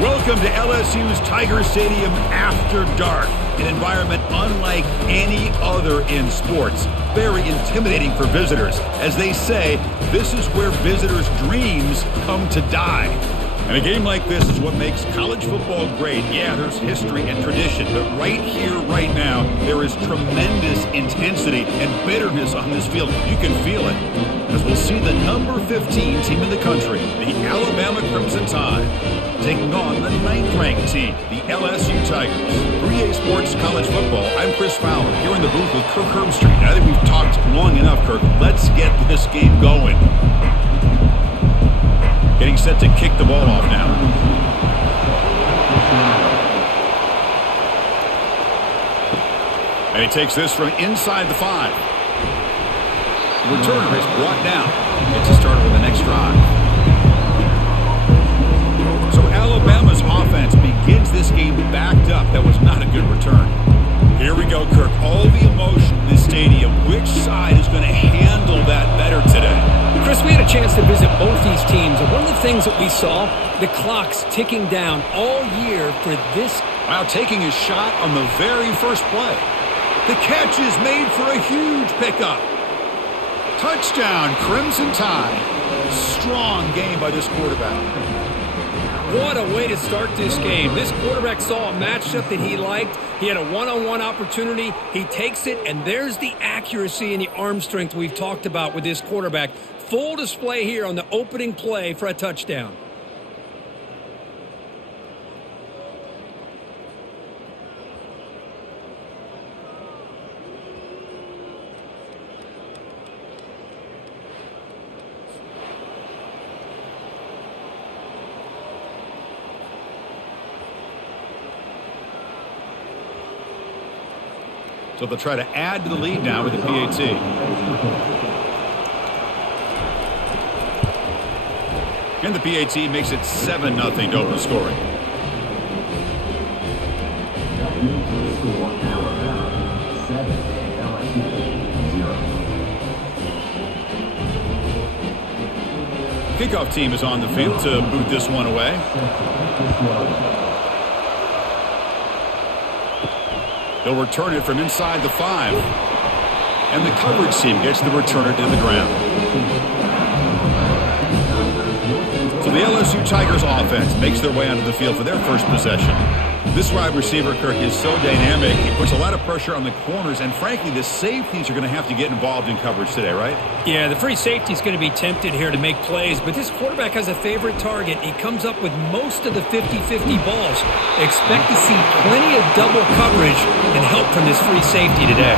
Welcome to LSU's Tiger Stadium after dark, an environment unlike any other in sports. Very intimidating for visitors. As they say, this is where visitors' dreams come to die. And a game like this is what makes college football great. Yeah, there's history and tradition, but right here, right now, there is tremendous intensity and bitterness on this field. You can feel it. As we'll see the number 15 team in the country, the Alabama Crimson Tide, taking on the 9th-ranked team, the LSU Tigers. 3A Sports College Football, I'm Chris Fowler, here in the booth with Kirk Herbstreit. I think we've talked long enough, Kirk. Let's get this game going. Getting set to kick the ball off now. And he takes this from inside the 5. The returner is brought down. Gets a starter with the next drive. So Alabama's offense begins this game backed up. That was not a good return. Here we go, Kirk. All the emotion in this stadium. Which side is going to handle that better today? Chris, we had a chance to visit both these teams, and one of the things that we saw, the clock's ticking down all year for this. Wow, taking a shot on the very first play. The catch is made for a huge pickup. Touchdown, Crimson Tide. Strong game by this quarterback. What a way to start this game. This quarterback saw a matchup that he liked. He had a one-on-one opportunity. He takes it, and there's the accuracy and the arm strength we've talked about with this quarterback. Full display here on the opening play for a touchdown. So they'll try to add to the lead now with the PAT. And the PAT makes it 7-0 to open scoring. Kickoff team is on the field to boot this one away. They'll return it from inside the 5. And the coverage team gets the returner to the ground. So the LSU Tigers offense makes their way onto the field for their first possession. This wide receiver, Kirk, is so dynamic. He puts a lot of pressure on the corners, and frankly, the safeties are going to have to get involved in coverage today, right? Yeah, the free safety is going to be tempted here to make plays, but this quarterback has a favorite target. He comes up with most of the 50-50 balls. Expect to see plenty of double coverage and help from this free safety today.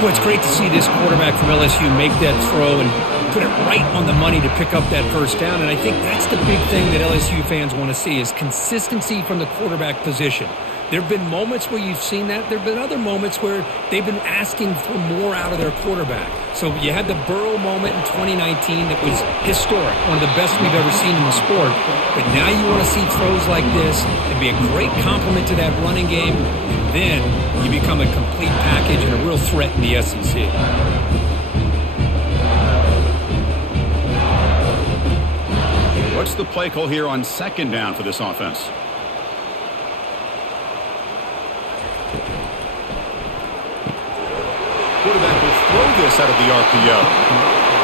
Boy, it's great to see this quarterback from LSU make that throw and put it right on the money to pick up that first down, and I think that's the big thing that LSU fans want to see is consistency from the quarterback position. There have been moments where you've seen that. There have been other moments where they've been asking for more out of their quarterback. So you had the Burrow moment in 2019 that was historic, one of the best we've ever seen in the sport. But now you want to see throws like this. It'd be a great compliment to that running game, and then you become a complete package and a real threat in the SEC. What's the play call here on second down for this offense? Quarterback will throw this out of the RPO.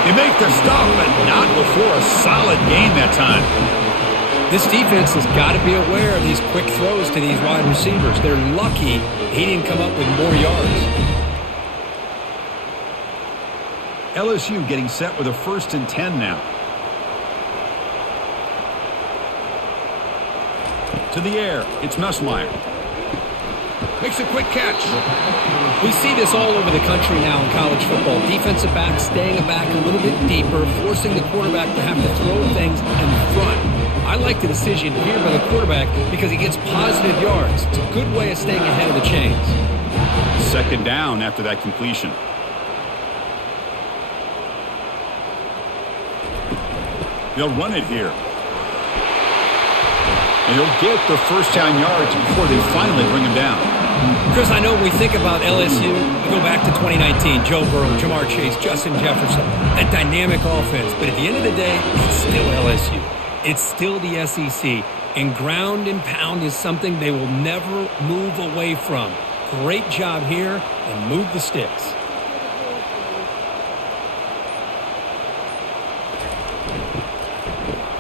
They make the stop, but not before a solid gain that time. This defense has got to be aware of these quick throws to these wide receivers. They're lucky he didn't come up with more yards. LSU getting set with a 1st and 10 now. To the air, it's Nussmeier. Makes a quick catch. We see this all over the country now in college football. Defensive backs staying back a little bit deeper, forcing the quarterback to have to throw things in front. I like the decision here by the quarterback because he gets positive yards. It's a good way of staying ahead of the chains. Second down after that completion. They'll run it here. And he'll get the first down yards before they finally bring him down. Chris, I know when we think about LSU, we go back to 2019, Joe Burrow, Jamar Chase, Justin Jefferson, that dynamic offense. But at the end of the day, it's still LSU. It's still the SEC. And ground and pound is something they will never move away from. Great job here, and move the sticks.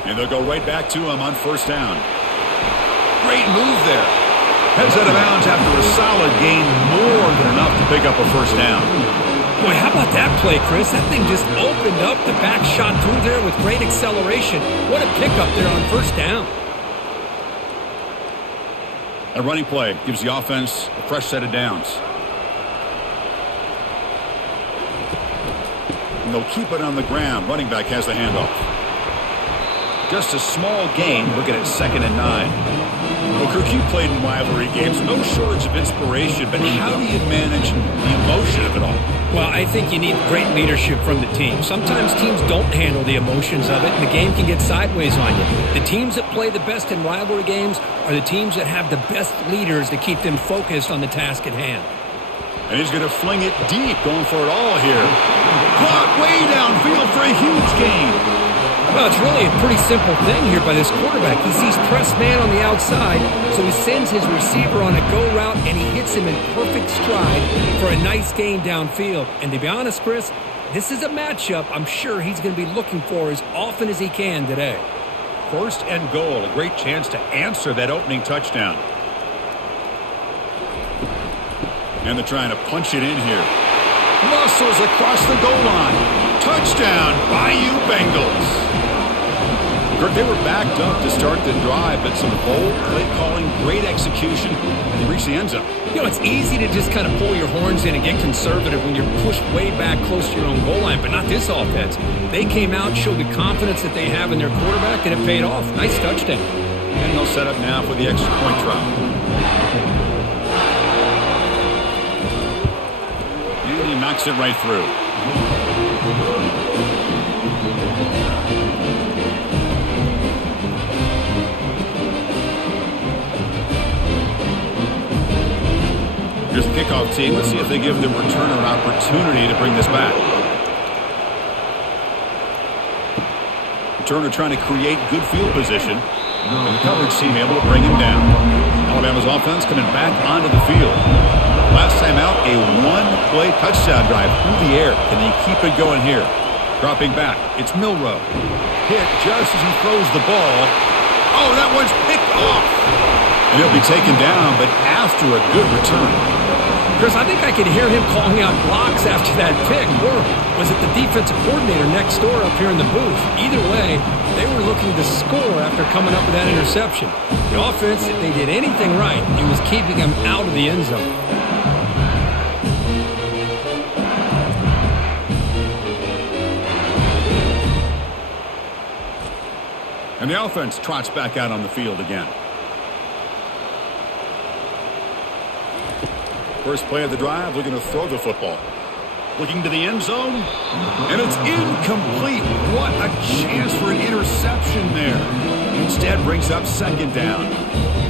And they'll go right back to him on first down. Great move there. Heads out of bounds after a solid gain, more than enough to pick up a first down. Boy, how about that play, Chris? That thing just opened up. The back shot through there with great acceleration. What a pickup there on first down. A running play gives the offense a fresh set of downs. And they'll keep it on the ground. Running back has the handoff. Just a small gain. Looking at 2nd and 9. Well, Kirk, you played in rivalry games. No shortage of inspiration, but how do you manage the emotion of it all? Well, I think you need great leadership from the team. Sometimes teams don't handle the emotions of it, and the game can get sideways on you. The teams that play the best in rivalry games are the teams that have the best leaders to keep them focused on the task at hand. And he's going to fling it deep, going for it all here. Caught way downfield for a huge gain. Well, it's really a pretty simple thing here by this quarterback. He sees press man on the outside, so he sends his receiver on a go route, and he hits him in perfect stride for a nice gain downfield. And to be honest, Chris, this is a matchup I'm sure he's going to be looking for as often as he can today. 1st and goal, a great chance to answer that opening touchdown. And they're trying to punch it in here. Muscles across the goal line. Touchdown, Bayou Bengals. Kirk, they were backed up to start the drive, but some bold play calling, great execution, and they reached the end zone. You know, it's easy to just kind of pull your horns in and get conservative when you're pushed way back close to your own goal line, but not this offense. They came out, showed the confidence that they have in their quarterback, and it paid off. Nice touchdown. And they'll set up now for the extra point try. And he knocks it right through. Here's the kickoff team. Let's see if they give the returner an opportunity to bring this back. Returner trying to create good field position. And the coverage team able to bring him down. Alabama's offense coming back onto the field. Last time out, a one-play touchdown drive through the air. Can they keep it going here? Dropping back, it's Milroe. Hit just as he throws the ball. Oh, that one's picked off. And he'll be taken down, but after a good return. Chris, I think I could hear him calling out blocks after that pick. Or was it the defensive coordinator next door up here in the booth? Either way, they were looking to score after coming up with that interception. The offense, if they did anything right, it was keeping him out of the end zone. And the offense trots back out on the field again. First play of the drive, looking to throw the football. Looking to the end zone, and it's incomplete. What a chance for an interception there. Instead brings up 2nd down.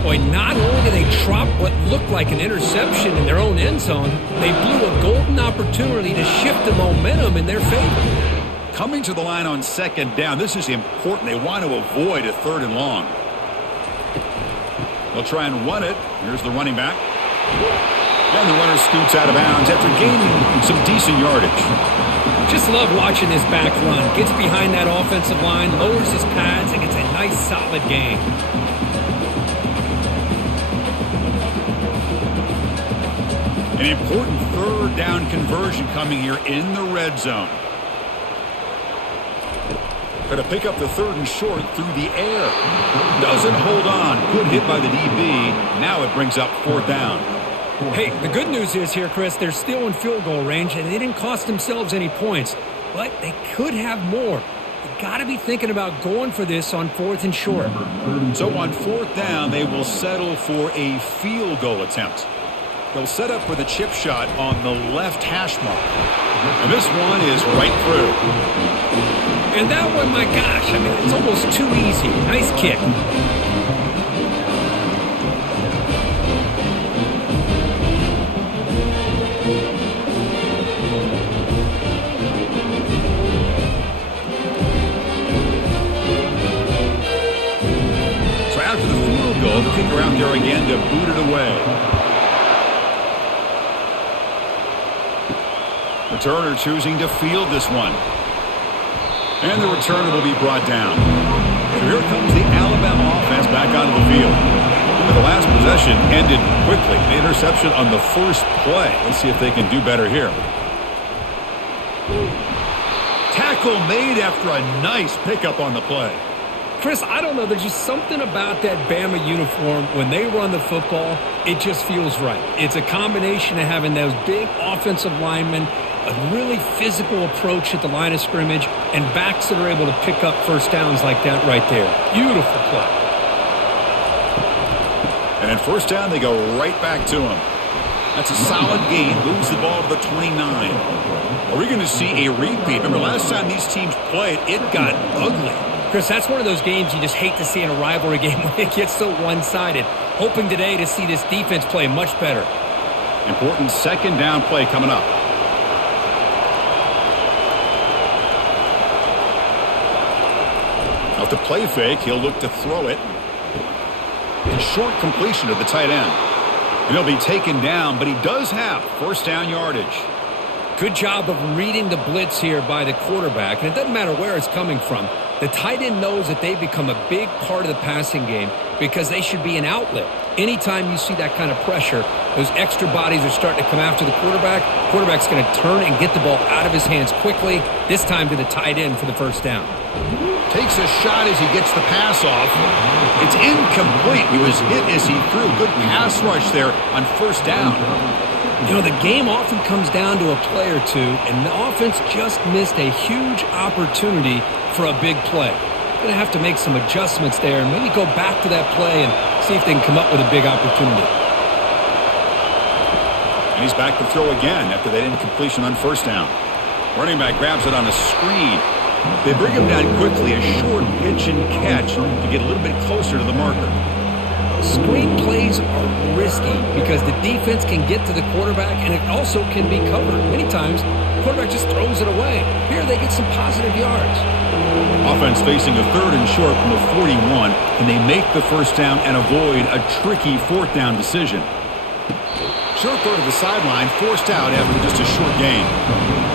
Boy, not only did they drop what looked like an interception in their own end zone, they blew a golden opportunity to shift the momentum in their favor. Coming to the line on 2nd down, this is important. They want to avoid a 3rd and long. They'll try and run it. Here's the running back. And the runner scoots out of bounds after gaining some decent yardage. Just love watching this back run. Gets behind that offensive line, lowers his pads, and gets a nice solid gain. An important 3rd down conversion coming here in the red zone. Going to pick up the 3rd and short through the air. Doesn't hold on. Good hit by the DB. Now it brings up 4th down. Hey, the good news is here, Chris, they're still in field goal range, and they didn't cost themselves any points. But they could have more. You've got to be thinking about going for this on 4th and short. So on 4th down, they will settle for a field goal attempt. They'll set up with a chip shot on the left hash mark. And this one is right through. And that one, my gosh, I mean, it's almost too easy. Nice kick. field goal. The kicker out there again to boot it away. Returner choosing to field this one. And the returner will be brought down. So here comes the Alabama offense back onto the field. But the last possession ended quickly. The interception on the first play. Let's see if they can do better here. Tackle made after a nice pickup on the play. Chris, I don't know. There's just something about that Bama uniform. When they run the football, it just feels right. It's a combination of having those big offensive linemen, a really physical approach at the line of scrimmage, and backs that are able to pick up first downs like that right there. Beautiful play. And then first down, they go right back to him. That's a solid gain. Moves the ball to the 29. Are we going to see a repeat? Remember, last time these teams played, it got ugly. Chris, that's one of those games you just hate to see in a rivalry game when it gets so one-sided. Hoping today to see this defense play much better. Important second down play coming up. Off the play fake, he'll look to throw it. And short completion to the tight end. And he'll be taken down, but he does have first down yardage. Good job of reading the blitz here by the quarterback. And it doesn't matter where it's coming from. The tight end knows that they've become a big part of the passing game because they should be an outlet. Anytime you see that kind of pressure, those extra bodies are starting to come after the quarterback. Quarterback's going to turn and get the ball out of his hands quickly, this time to the tight end for the first down. Takes a shot as he gets the pass off. It's incomplete. He was hit as he threw. Good pass rush there on first down. You know, the game often comes down to a play or two, and the offense just missed a huge opportunity for a big play. Going to have to make some adjustments there and maybe go back to that play and see if they can come up with a big opportunity. And he's back to throw again after that incompletion on first down. Running back grabs it on a screen. They bring him down quickly, a short pitch and catch to get a little bit closer to the marker. Screen plays are risky because the defense can get to the quarterback and it also can be covered. Many times, the quarterback just throws it away. Here they get some positive yards. Offense facing a third and short from the 41. Can they make the first down and avoid a tricky fourth down decision? Short throw to the sideline, forced out after just a short gain.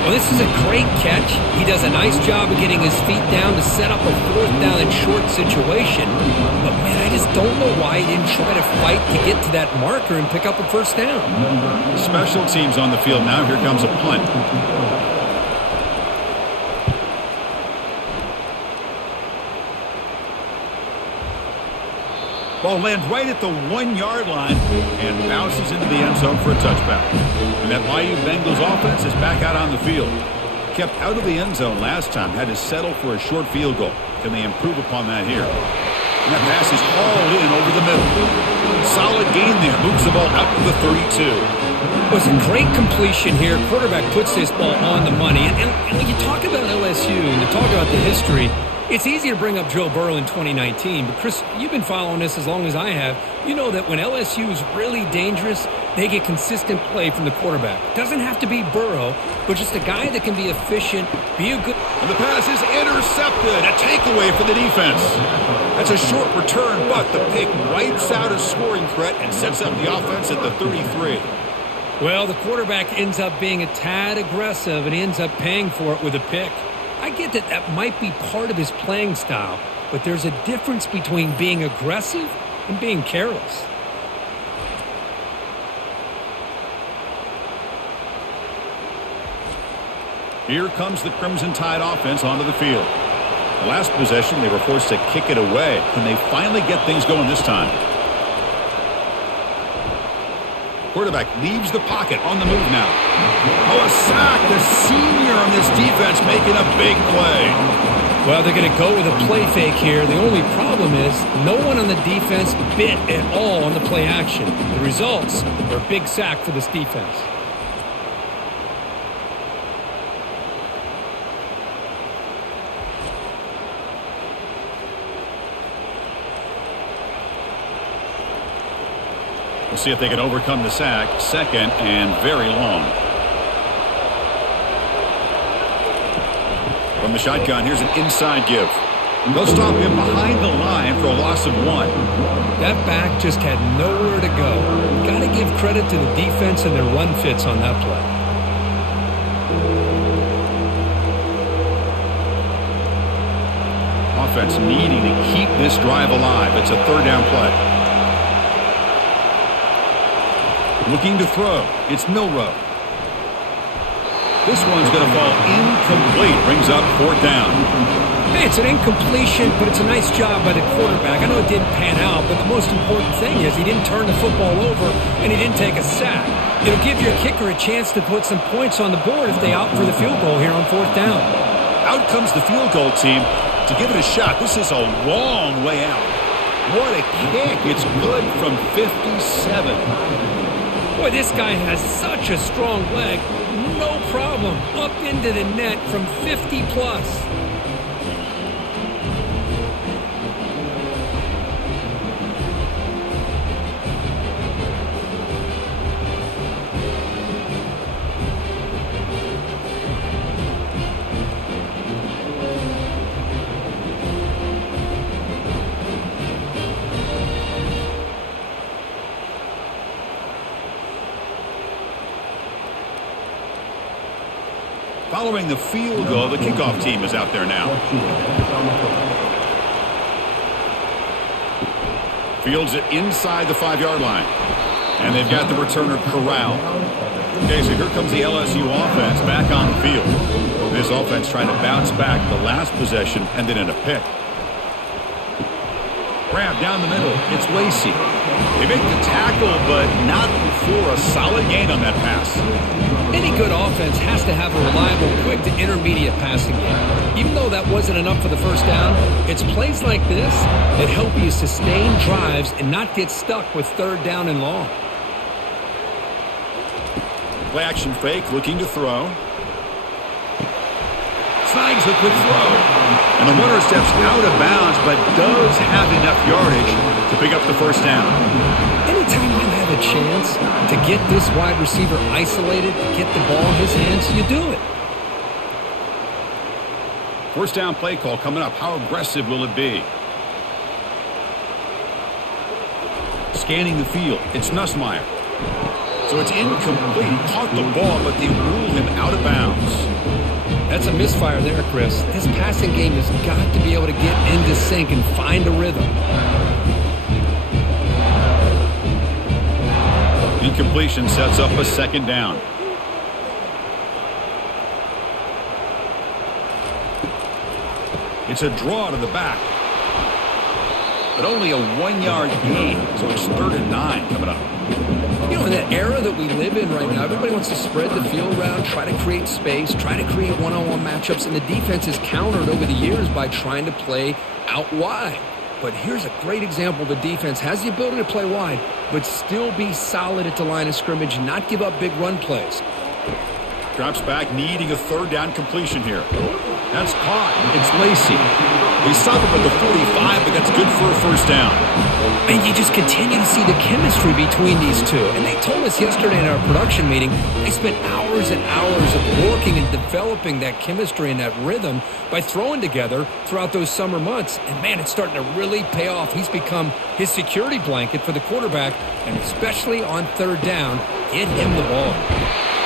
Well, this is a great catch. He does a nice job of getting his feet down to set up a fourth down and short situation. But, man, I just don't know why he didn't try to fight to get to that marker and pick up a first down. Special teams on the field now. Here comes a punt. Ball lands right at the 1 yard line and bounces into the end zone for a touchback. And that Bayou Bengals offense is back out on the field. Kept out of the end zone last time, had to settle for a short field goal. Can they improve upon that here? And that pass is hauled in over the middle. Solid gain there. Moves the ball out to the 32. It was a great completion here. Quarterback puts this ball on the money. And when you talk about LSU and you talk about the history, it's easy to bring up Joe Burrow in 2019, but Chris, you've been following this as long as I have. You know that when LSU is really dangerous, they get consistent play from the quarterback. Doesn't have to be Burrow, but just a guy that can be efficient, be a good... And the pass is intercepted. A takeaway for the defense. That's a short return, but the pick wipes out a scoring threat and sets up the offense at the 33. Well, the quarterback ends up being a tad aggressive and he ends up paying for it with a pick. I get that that might be part of his playing style, but there's a difference between being aggressive and being careless. Here comes the Crimson Tide offense onto the field. The last possession, they were forced to kick it away. Can they finally get things going this time? Quarterback leaves the pocket on the move now. Oh, a sack. The senior on this defense making a big play. Well, they're going to go with a play fake here. The only problem is no one on the defense bit at all on the play action. The results are a big sack for this defense. We'll see if they can overcome the sack. Second and very long. From the shotgun, here's an inside give. They'll stop him behind the line for a loss of 1. That back just had nowhere to go. Got to give credit to the defense and their run fits on that play. Offense needing to keep this drive alive. It's a 3rd down play. Looking to throw. It's Milrow. This one's going to fall incomplete. Brings up 4th down. Hey, it's an incompletion, but it's a nice job by the quarterback. I know it didn't pan out, but the most important thing is he didn't turn the football over and he didn't take a sack. It'll give your kicker a chance to put some points on the board if they opt for the field goal here on 4th down. Out comes the field goal team to give it a shot. This is a long way out. What a kick. It's good from 57. Boy, this guy has such a strong leg. No problem. Up into the net from 50 plus. Following the field goal, the kickoff team is out there now. Fields it inside the 5-yard line. And they've got the returner corralled. Okay, so here comes the LSU offense back on the field. This offense trying to bounce back the last possession and then in a pick. Grab down the middle. It's Lacey. They make the tackle, but not before a solid gain on that pass. Any good offense has to have a reliable, quick to intermediate passing game. Even though that wasn't enough for the 1st down, it's plays like this that help you sustain drives and not get stuck with 3rd down and long. Play action fake, looking to throw. Snags the quick throw. And the runner steps out of bounds, but does have enough yardage to pick up the 1st down. Anytime you have a chance to get this wide receiver isolated, get the ball in his hands, you do it. 1st down play call coming up. How aggressive will it be? Scanning the field. It's Nussmeier. So it's incomplete. He caught the ball, but they ruled him out of bounds. That's a misfire there, Chris. His passing game has got to be able to get into sync and find a rhythm. Incompletion sets up a 2nd down. It's a draw to the back. But only a 1-yard gain, so it's 3rd and 9 coming up. You know, in that era that we live in right now, everybody wants to spread the field around, try to create space, try to create one-on-one matchups, and the defense is countered over the years by trying to play out wide. But here's a great example. The defense has the ability to play wide, but still be solid at the line of scrimmage, not give up big run plays. Drops back, needing a 3rd down completion here. That's caught. It's Lacey. They stop him at the 45, but that's good for a 1st down. And you just continue to see the chemistry between these two. And they told us yesterday in our production meeting, they spent hours and hours of working and developing that chemistry and that rhythm by throwing together throughout those summer months. And, man, it's starting to really pay off. He's become his security blanket for the quarterback, and especially on 3rd down, get him the ball.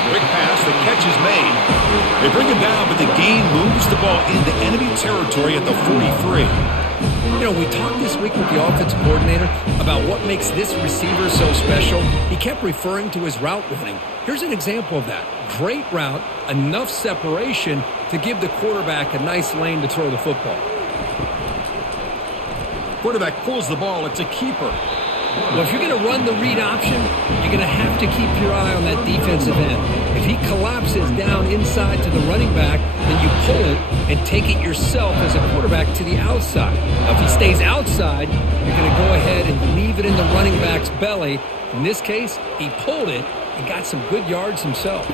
Quick pass, the catch is made. They bring him down, but the gain moves the ball into enemy territory at the 43. You know, we talked this week with the offensive coordinator about what makes this receiver so special. He kept referring to his route running. Here's an example of that. Great route, enough separation to give the quarterback a nice lane to throw the football. Quarterback pulls the ball. It's a keeper. Well, if you're going to run the read option, you're going to have to keep your eye on that defensive end. If he collapses down inside to the running back, then you pull it and take it yourself as a quarterback to the outside. Now, if he stays outside, you're going to go ahead and leave it in the running back's belly. In this case, he pulled it and got some good yards himself.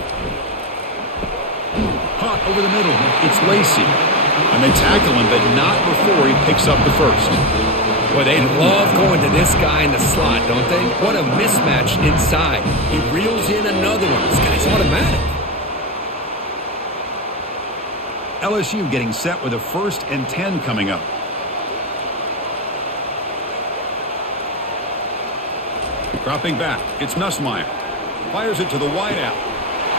Caught over the middle. It's Lacey. And they tackle him, but not before he picks up the 1st. Boy, they love going to this guy in the slot, don't they? What a mismatch inside. He reels in another one. This guy's automatic. LSU getting set with a 1st and 10 coming up. Dropping back, it's Nussmeier. Fires it to the wideout.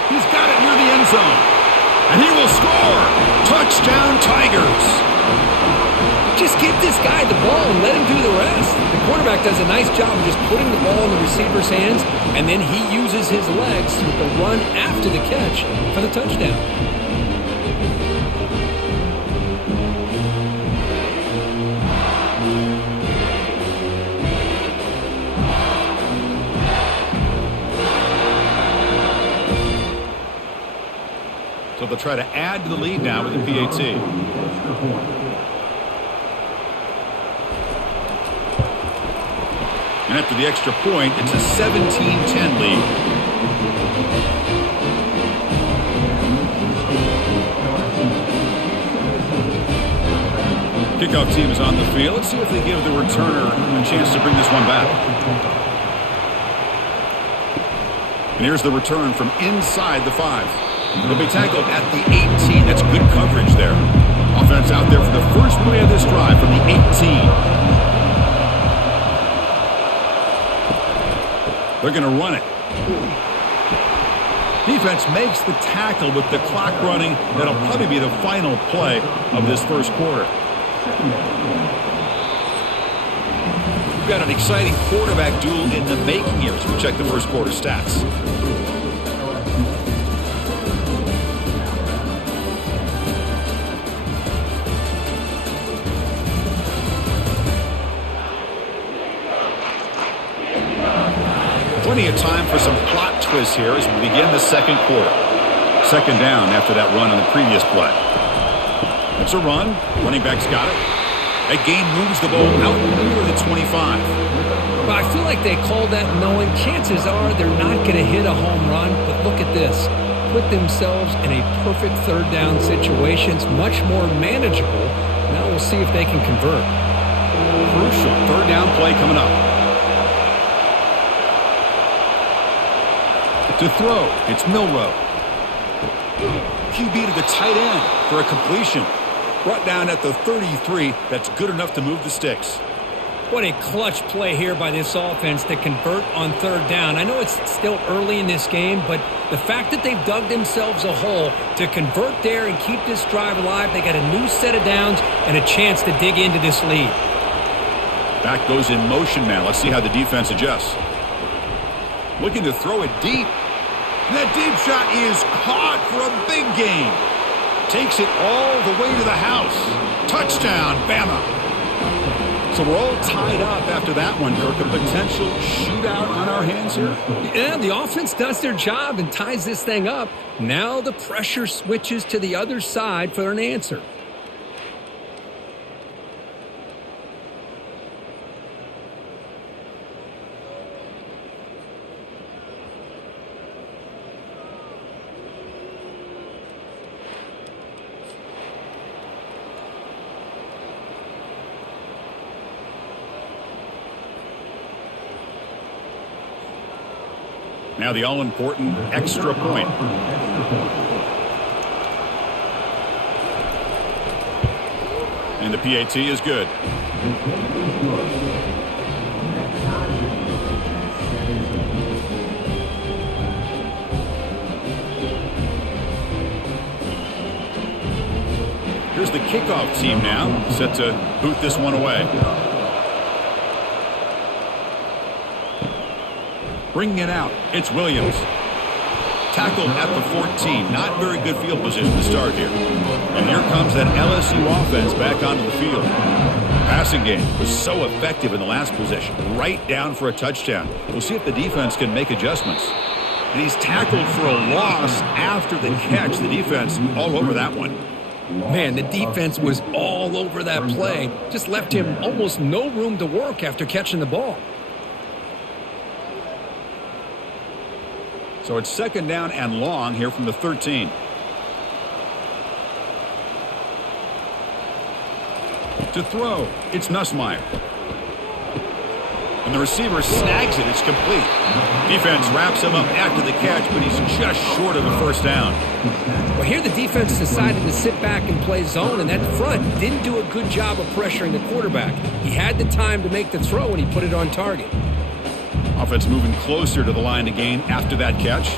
He's got it near the end zone. And he will score! Touchdown, Tigers! Just give this guy the ball and let him do the rest. The quarterback does a nice job of just putting the ball in the receiver's hands, and then he uses his legs with the run after the catch for the touchdown. So they'll try to add to the lead now with the PAT. And after the extra point, it's a 17-10 lead. Kickoff team is on the field. Let's see if they give the returner a chance to bring this one back. And here's the return from inside the 5. They'll be tackled at the 18. That's good coverage there. Offense out there for the first play of this drive from the 18. They're going to run it. Defense makes the tackle with the clock running. That'll probably be the final play of this first quarter. We've got an exciting quarterback duel in the making here as we check the first quarter stats. Plenty of time for some plot twists here as we begin the second quarter. Second down after that run on the previous play. It's a run. Running back's got it. That gain moves the ball out near the 25. Well, I feel like they called that knowing chances are they're not going to hit a home run. But look at this. Put themselves in a perfect third down situation. It's much more manageable. Now we'll see if they can convert. Crucial third down play coming up. To throw, it's Milroe. QB to the tight end for a completion. Brought down at the 33. That's good enough to move the sticks. What a clutch play here by this offense to convert on third down. I know it's still early in this game, but the fact that they've dug themselves a hole to convert there and keep this drive alive, they got a new set of downs and a chance to dig into this lead. Back goes in motion now. Let's see how the defense adjusts. Looking to throw it deep. That deep shot is caught for a big gain. Takes it all the way to the house. Touchdown, Bama. So we're all tied up after that one, Kirk. A potential shootout on our hands here. Yeah, the offense does their job and ties this thing up. Now the pressure switches to the other side for an answer. Now the all-important extra point. And the PAT is good. Here's the kickoff team now, set to boot this one away. Bringing it out, it's Williams. Tackled at the 14. Not very good field position to start here. And here comes that LSU offense back onto the field. Passing game was so effective in the last possession. Right down for a touchdown. We'll see if the defense can make adjustments. And he's tackled for a loss after the catch. The defense all over that one. Man, the defense was all over that play. Just left him almost no room to work after catching the ball. So it's second down and long here from the 13. To throw, it's Nussmeier. And the receiver snags it. It's complete. Defense wraps him up after the catch, but he's just short of the first down. Well, here the defense decided to sit back and play zone, and that front didn't do a good job of pressuring the quarterback. He had the time to make the throw, and he put it on target. Offense moving closer to the line to gain after that catch.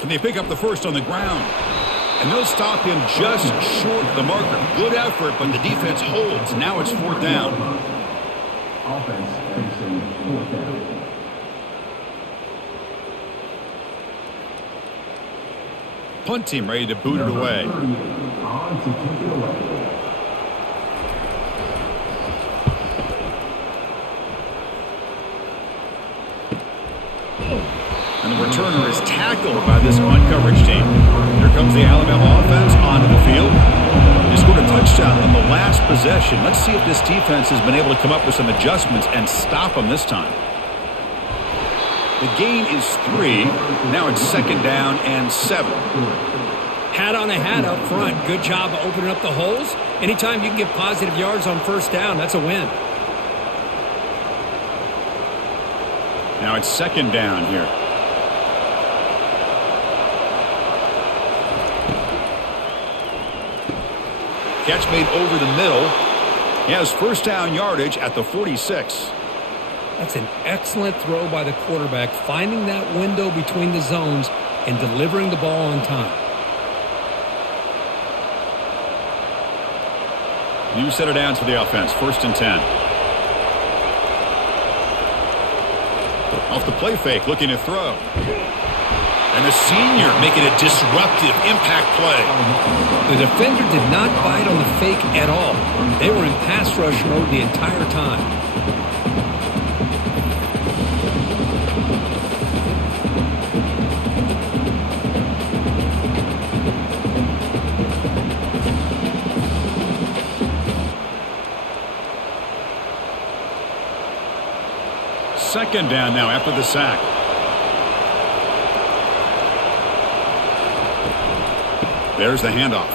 Can they pick up the first on the ground? And they'll stop him just short of the marker. Good effort, but the defense holds. Now it's 4th down. Offense facing 4th down. Punt team ready to boot it away. On to take it away. And the returner is tackled by this punt coverage team. Here comes the Alabama offense onto the field. They scored a touchdown on the last possession. Let's see if this defense has been able to come up with some adjustments and stop them this time. The gain is 3. Now it's 2nd down and 7. Hat on a hat up front. Good job of opening up the holes. Anytime you can get positive yards on 1st down, that's a win. Now it's 2nd down here. Catch made over the middle. He has 1st down yardage at the 46. That's an excellent throw by the quarterback, finding that window between the zones and delivering the ball on time. You set it down to the offense. 1st and 10. Off the play fake, looking to throw. And the senior making a disruptive impact play. The defender did not bite on the fake at all. They were in pass rush mode the entire time. Second down now after the sack. There's the handoff.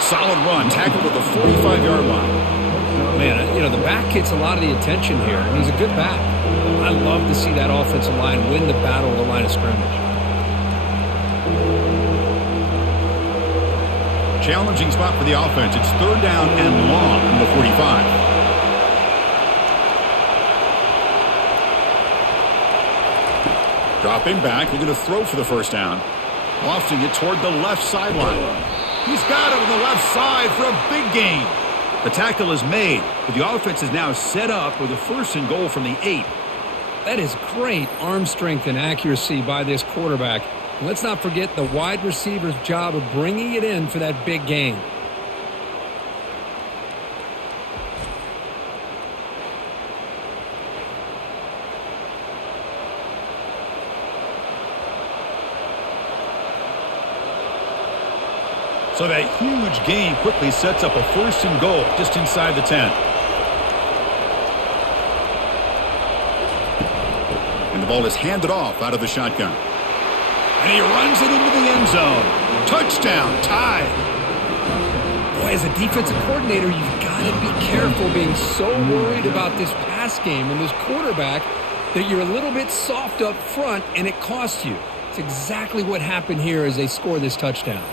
Solid run, tackled at the 45-yard line. Man, you know, the back gets a lot of the attention here, and he's a good back. I love to see that offensive line win the battle of the line of scrimmage. Challenging spot for the offense. It's 3rd down and long from the 45. Dropping back, looking to throw for the 1st down. Lofting it toward the left sideline. He's got it on the left side for a big gain. The tackle is made, but the offense is now set up with a 1st and goal from the 8. That is great arm strength and accuracy by this quarterback. And let's not forget the wide receiver's job of bringing it in for that big gain. So that huge gain quickly sets up a 1st and goal just inside the 10. And the ball is handed off out of the shotgun. And he runs it into the end zone. Touchdown, tied. Boy, as a defensive coordinator, you've got to be careful being so worried about this pass game and this quarterback that you're a little bit soft up front and it costs you. It's exactly what happened here as they score this touchdown.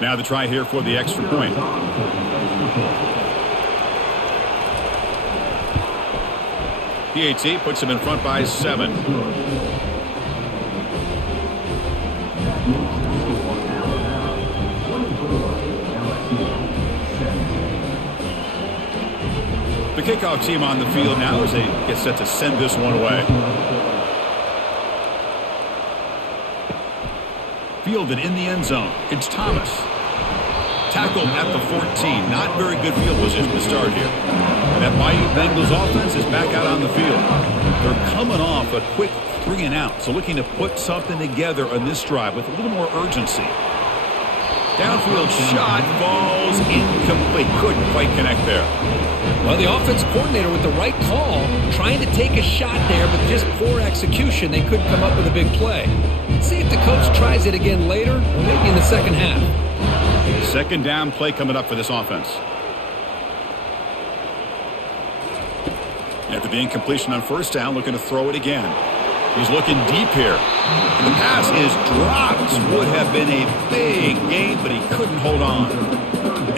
Now the try here for the extra point. PAT puts him in front by 7. The kickoff team on the field now as they get set to send this one away. Fielded in the end zone. It's Thomas. Tackled at the 14. Not very good field position to start here. And that Mighty Bengals offense is back out on the field. They're coming off a quick 3 and out. So looking to put something together on this drive with a little more urgency. Downfield shot falls incomplete. Couldn't quite connect there. Well, the offense coordinator with the right call, trying to take a shot there, but just poor execution. They couldn't come up with a big play. Let's see if the coach tries it again later, or maybe in the second half. Second down play coming up for this offense. After the incompletion on first down, looking to throw it again. He's looking deep here. The pass is dropped. Would have been a big gain, but he couldn't hold on.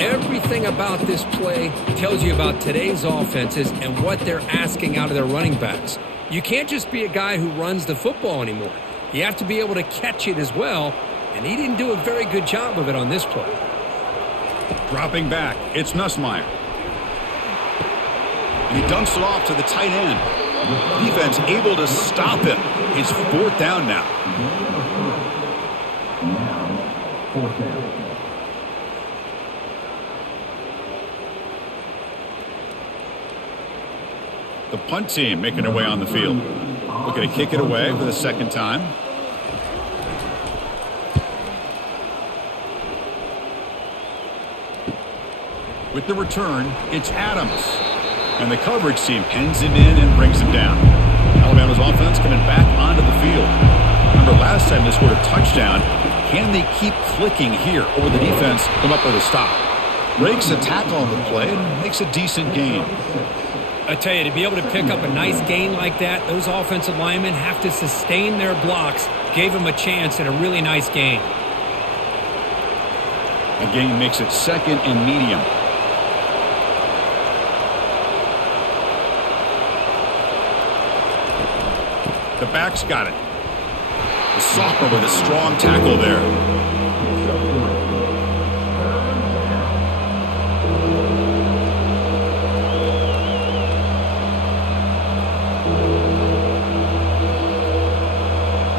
Everything about this play tells you about today's offenses and what they're asking out of their running backs. You can't just be a guy who runs the football anymore. You have to be able to catch it as well, and he didn't do a very good job of it on this play. Dropping back, it's Nussmeier. And he dumps it off to the tight end. Defense able to stop him. It's fourth down now. Now, fourth down. The punt team making their way on the field. Looking to kick it away for the second time. With the return, it's Adams. And the coverage team pins him in and brings him down. Alabama's offense coming back onto the field. Remember last time they scored a touchdown. Can they keep clicking here, or will the defense come up with a stop? Breaks a tackle on the play and makes a decent gain. I tell you, to be able to pick up a nice gain like that, those offensive linemen have to sustain their blocks. Gave them a chance at a really nice gain. A gain makes it second and medium. The back's got it. The sophomore with a strong tackle there.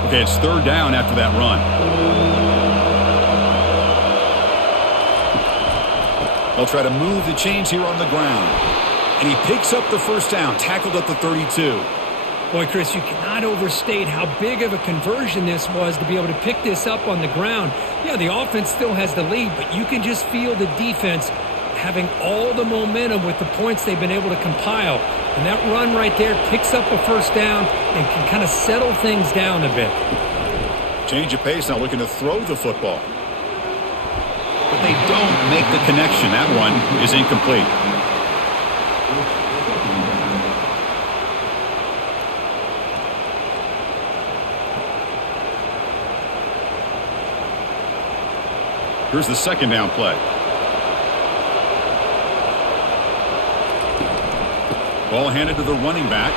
Okay, it's third down after that run. They'll try to move the chains here on the ground. And he picks up the first down, tackled at the 32. Boy, Chris, you cannot overstate how big of a conversion this was to be able to pick this up on the ground. Yeah, the offense still has the lead, but you can just feel the defense having all the momentum with the points they've been able to compile. And that run right there picks up a first down and can kind of settle things down a bit. Change of pace, now looking to throw the football. But they don't make the connection. That one is incomplete. Here's the second down play. Ball handed to the running back.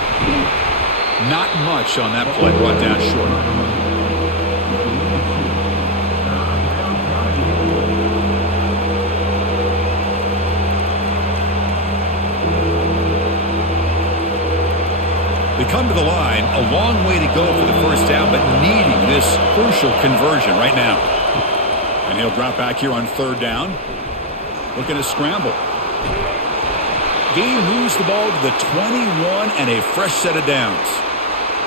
Not much on that play, brought down short. They come to the line, a long way to go for the first down, but needing this crucial conversion right now. And he'll drop back here on third down. Looking to scramble. Gain moves the ball to the 21 and a fresh set of downs.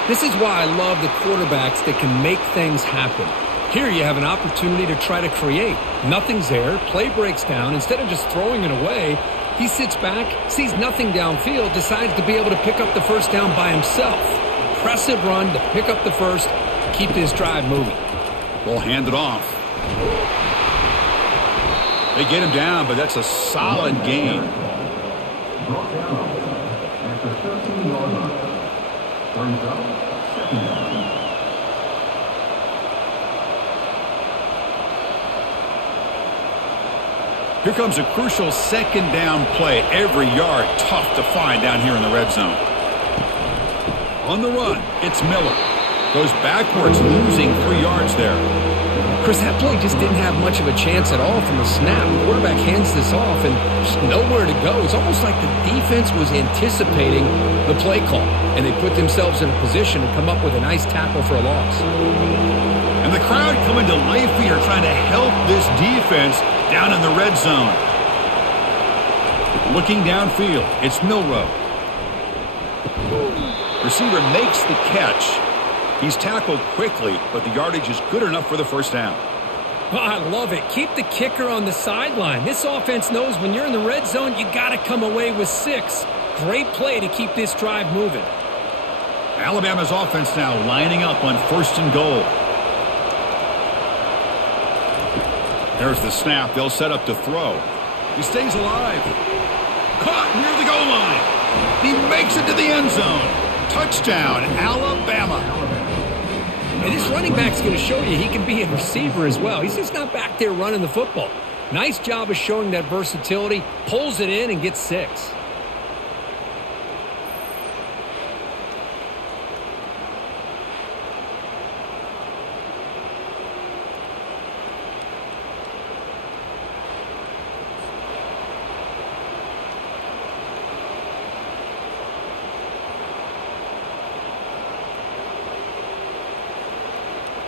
This is why I love the quarterbacks that can make things happen. Here you have an opportunity to try to create. Nothing's there. Play breaks down. Instead of just throwing it away, he sits back, sees nothing downfield, decides to be able to pick up the first down by himself. Impressive run to pick up the first, keep this drive moving. Ball handed off. They get him down, but that's a solid gain. Brought down after 13 yard line. Brings up second down. Here comes a crucial second down play. Every yard tough to find down here in the red zone. On the run, it's Miller. Goes backwards, losing 3 yards there. Chris, that play just didn't have much of a chance at all from the snap. The quarterback hands this off and just nowhere to go. It's almost like the defense was anticipating the play call, and they put themselves in a position to come up with a nice tackle for a loss. And the crowd coming to life here, trying to help this defense down in the red zone. Looking downfield, it's Milroe. Receiver makes the catch. He's tackled quickly, but the yardage is good enough for the first down. Oh, I love it. Keep the kicker on the sideline. This offense knows when you're in the red zone, you got to come away with 6. Great play to keep this drive moving. Alabama's offense now lining up on first and goal. There's the snap. They'll set up to throw. He stays alive. Caught near the goal line. He makes it to the end zone. Touchdown, Alabama. And this running back's going to show you he can be a receiver as well. He's just not back there running the football. Nice job of showing that versatility. Pulls it in and gets 6.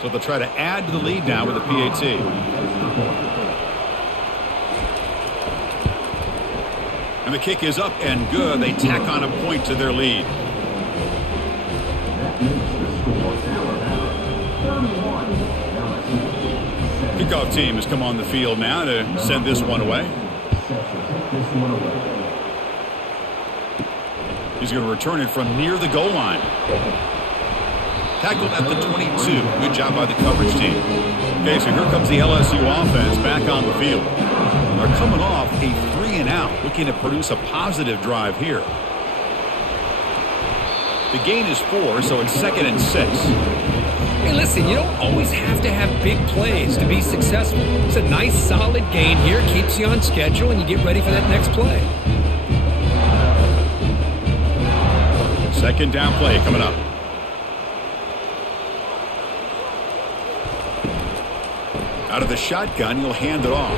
So they'll try to add to the lead now with a PAT. And the kick is up and good. They tack on a point to their lead. Kickoff team has come on the field now to send this one away. He's going to return it from near the goal line. Tackled at the 22. Good job by the coverage team. Okay, so here comes the LSU offense back on the field. They're coming off a 3-and-out, looking to produce a positive drive here. The gain is 4, so it's 2nd and 6. Hey, listen, you don't always have to have big plays to be successful. It's a nice, solid gain here. Keeps you on schedule, and you get ready for that next play. 2nd down play coming up. Out of the shotgun, he'll hand it off.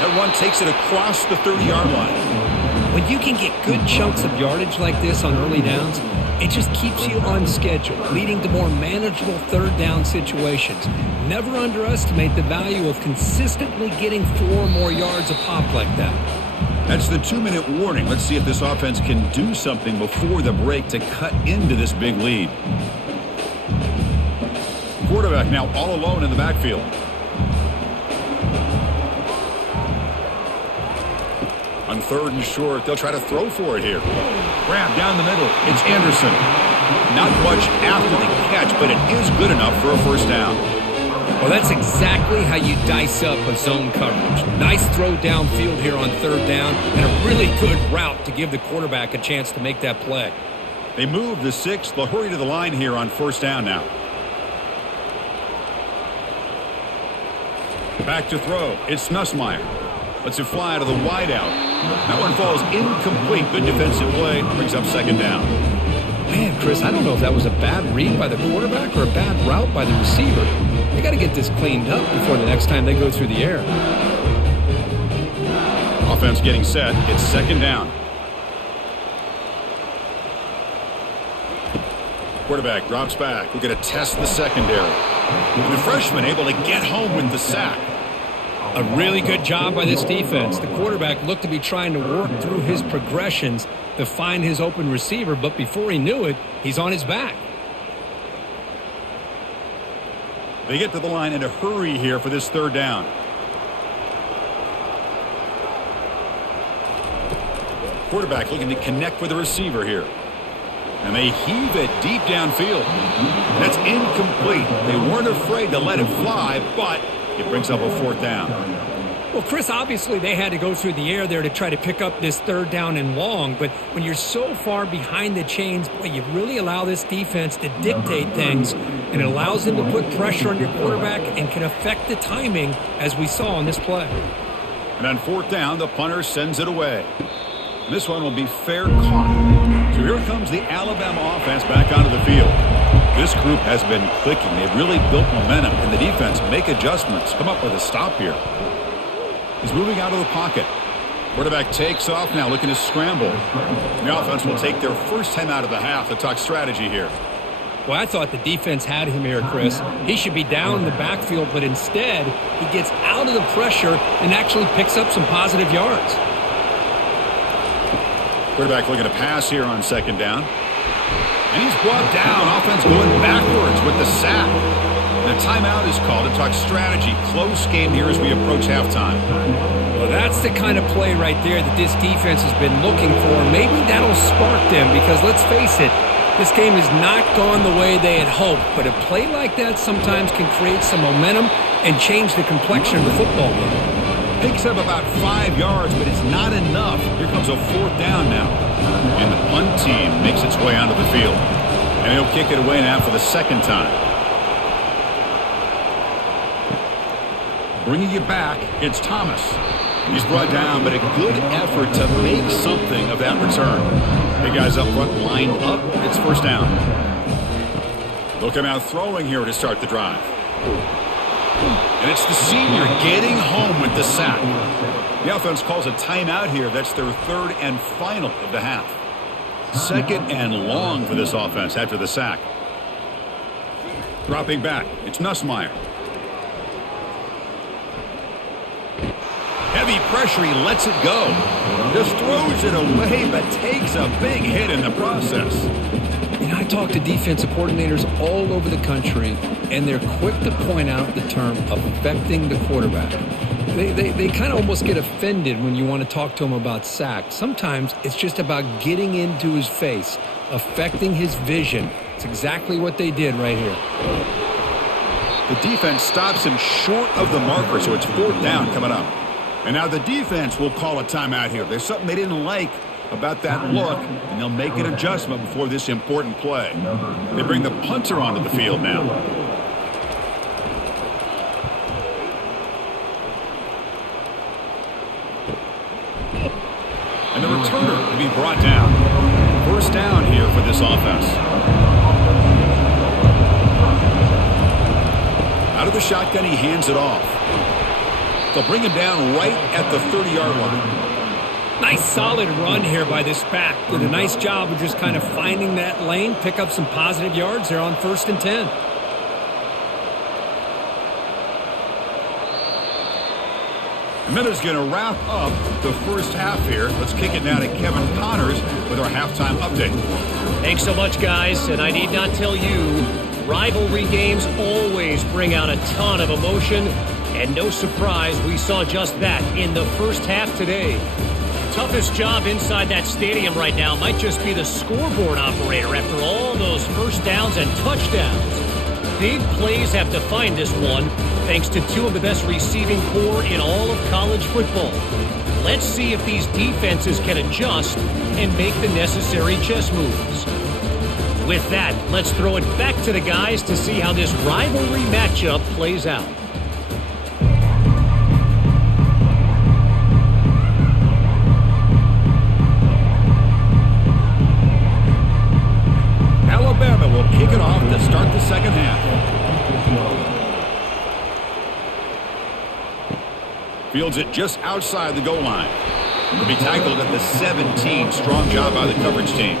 That run takes it across the 30-yard line. When you can get good chunks of yardage like this on early downs, it just keeps you on schedule, leading to more manageable 3rd down situations. Never underestimate the value of consistently getting 4 more yards a pop like that. That's the 2-minute warning. Let's see if this offense can do something before the break to cut into this big lead. Quarterback now all alone in the backfield. On 3rd and short, they'll try to throw for it here. Grab down the middle. It's Anderson. Not much after the catch, but it is good enough for a 1st down. Well, that's exactly how you dice up a zone coverage. Nice throw downfield here on 3rd down, and a really good route to give the quarterback a chance to make that play. They move the 6. They'll hurry to the line here on 1st down now. Back to throw. It's Nussmeier. Lets it fly out of the wideout. That one falls incomplete. Good defensive play. Brings up 2nd down. Man, Chris, I don't know if that was a bad read by the quarterback or a bad route by the receiver. They got to get this cleaned up before the next time they go through the air. Offense getting set. It's 2nd down. Quarterback drops back. We're going to test the secondary. And the freshman able to get home with the sack. A really good job by this defense. The quarterback looked to be trying to work through his progressions to find his open receiver, but before he knew it, he's on his back. They get to the line in a hurry here for this 3rd down. Quarterback looking to connect with the receiver here. And they heave it deep downfield. That's incomplete. They weren't afraid to let it fly, but it brings up a 4th down. Well, Chris, obviously they had to go through the air there to try to pick up this 3rd down and long, but when you're so far behind the chains, boy, you really allow this defense to dictate things, and it allows them to put pressure on your quarterback and can affect the timing, as we saw on this play. And on 4th down, the punter sends it away. This one will be fair caught. So here comes the Alabama offense back onto the field. This group has been clicking. They've really built momentum, and the defense make adjustments. Come up with a stop here. He's moving out of the pocket. Quarterback takes off now, looking to scramble. The offense will take their first time out of the half to talk strategy here. Well, I thought the defense had him here, Chris. He should be down in the backfield, but instead, he gets out of the pressure and actually picks up some positive yards. Quarterback looking to pass here on 2nd down. And he's brought down. Offense going backwards with the sack. And a timeout is called to talk strategy. Close game here as we approach halftime. Well, that's the kind of play right there that this defense has been looking for. Maybe that'll spark them because, let's face it, This game has not gone the way they had hoped, but a play like that sometimes can create some momentum and change the complexion of the football game. Picks up about 5 yards, but it's not enough. Here comes a 4th down now. And the punt team makes its way onto the field. And he'll kick it away now for the 2nd time. Bringing you back, it's Thomas. He's brought down, but a good effort to make something of that return. The guys up front lined up. It's 1st down. They'll come out throwing here to start the drive. And it's the senior getting home with the sack. The offense calls a timeout here. That's their 3rd and final of the half. 2nd and long for this offense after the sack. Dropping back, it's Nussmeier. Heavy pressure, he lets it go. Just throws it away, but takes a big hit in the process. You know, I talk to defensive coordinators all over the country, and they're quick to point out the term affecting the quarterback. They kind of almost get offended when you want to talk to them about sacks. Sometimes it's just about getting into his face, affecting his vision. It's exactly what they did right here. The defense stops him short of the marker, so it's 4th down coming up. And now the defense will call a timeout here. There's something they didn't like about that look, and they'll make an adjustment before this important play. They bring the punter onto the field now. And the returner will be brought down. 1st down here for this offense. Out of the shotgun, he hands it off. They'll bring him down right at the 30-yard line. Nice solid run here by this back. Did a nice job of just kind of finding that lane, pick up some positive yards there on 1st and 10. And that is going to wrap up the 1st half here. Let's kick it now to Kevin Connors with our halftime update. Thanks so much, guys. And I need not tell you, rivalry games always bring out a ton of emotion. And no surprise, we saw just that in the 1st half today. Toughest job inside that stadium right now might just be the scoreboard operator after all those 1st downs and touchdowns. Big plays have defined this one, thanks to 2 of the best receiving corps in all of college football. Let's see if these defenses can adjust and make the necessary chess moves. With that, let's throw it back to the guys to see how this rivalry matchup plays out. Alabama will kick it off to start the 2nd half. Fields it just outside the goal line. Will be tackled at the 17. Strong job by the coverage team.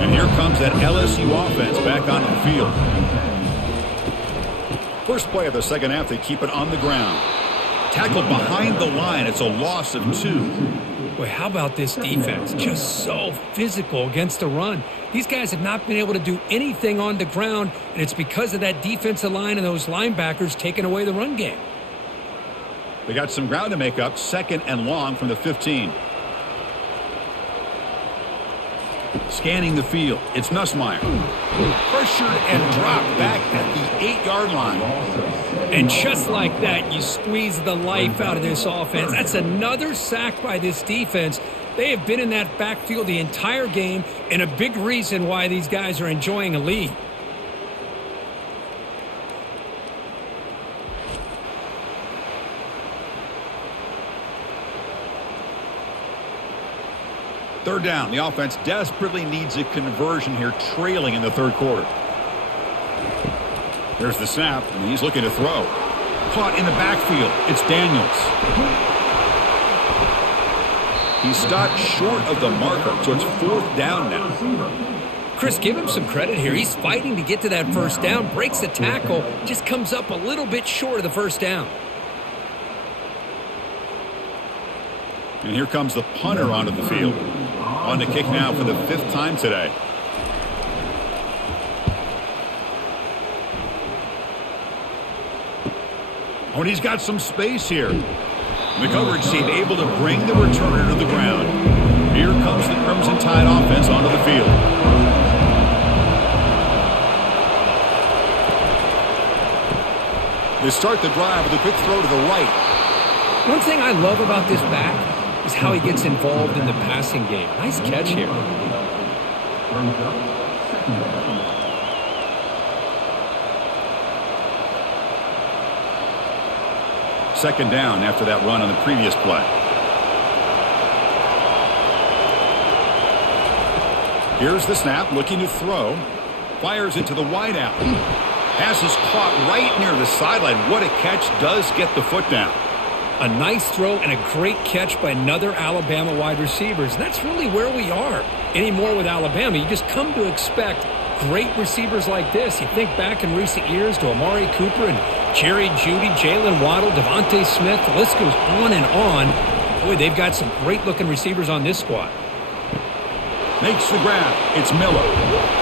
And here comes that LSU offense back onto the field. First play of the 2nd half, they keep it on the ground. Tackled behind the line. It's a loss of 2. Boy, how about this defense? Just so physical against the run. These guys have not been able to do anything on the ground, and it's because of that defensive line and those linebackers taking away the run game. They got some ground to make up. 2nd and long from the 15. Scanning the field. It's Nussmeier. Pressured and dropped back at the 8-yard line. And just like that, you squeeze the life out of this offense. That's another sack by this defense. They have been in that backfield the entire game, and a big reason why these guys are enjoying a lead. Third down. The offense desperately needs a conversion here, trailing in the 3rd quarter. There's the snap, and he's looking to throw. Caught in the backfield. It's Daniels. He stopped short of the marker, so it's 4th down now. Chris, give him some credit here. He's fighting to get to that 1st down, breaks the tackle, just comes up a little bit short of the 1st down. And here comes the punter onto the field. On to kick now for the 5th time today. Oh, and he's got some space here. The coverage team able to bring the returner to the ground. Here comes the Crimson Tide offense onto the field. They start the drive with a quick throw to the right. One thing I love about this back is how he gets involved in the passing game. Nice catch here. Second down after that run on the previous play. Here's the snap, looking to throw. Fires it to the wideout. Pass is caught right near the sideline. What a catch, does get the foot down. A nice throw and a great catch by another Alabama wide receivers. And that's really where we are anymore with Alabama. You just come to expect great receivers like this. You think back in recent years to Amari Cooper and Jerry Jeudy, Jalen Waddle, Devontae Smith. The list goes on and on. Boy, they've got some great-looking receivers on this squad. Makes the grab. It's Miller.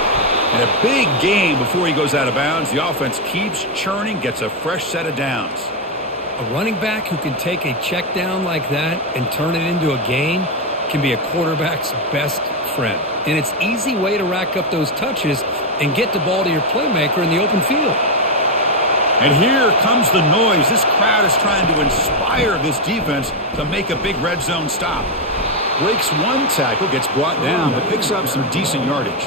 And a big game before he goes out of bounds. The offense keeps churning, gets a fresh set of downs. A running back who can take a check down like that and turn it into a gain can be a quarterback's best friend. And it's an easy way to rack up those touches and get the ball to your playmaker in the open field. And here comes the noise. This crowd is trying to inspire this defense to make a big red zone stop. Breaks one tackle, gets brought down, but picks up some decent yardage.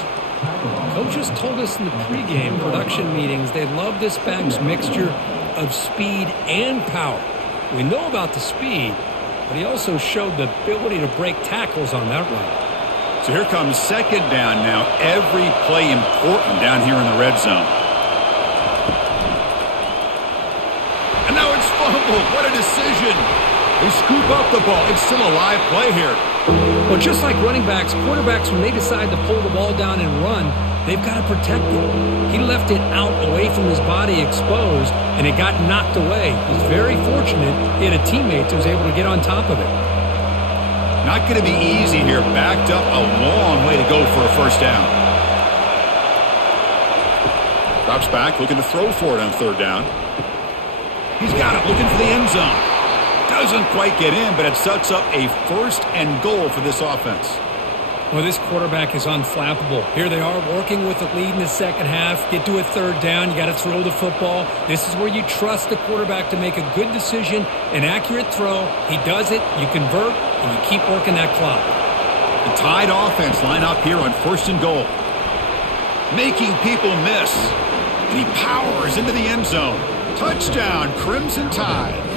Coaches told us in the pregame production meetings they love this back's mixture of speed and power. We know about the speed, but he also showed the ability to break tackles on that run. So here comes second down now. Every play important down here in the red zone. And now it's fumbled. What a decision. They scoop up the ball. It's still a live play here. Well, just like running backs, quarterbacks, when they decide to pull the ball down and run, they've got to protect it. He left it out away from his body exposed, and it got knocked away. He's very fortunate he had a teammate who was able to get on top of it. Not going to be easy here. Backed up a long way to go for a first down. Drops back, looking to throw for it on third down. He's got it, looking for the end zone. Doesn't quite get in, but it sets up a first and goal for this offense. Well, this quarterback is unflappable. Here they are working with the lead in the second half. Get to a third down. You got to throw the football. This is where you trust the quarterback to make a good decision, an accurate throw. He does it, you convert, and you keep working that clock. The Tide offense line up here on first and goal. Making people miss. And he powers into the end zone. Touchdown, Crimson Tide.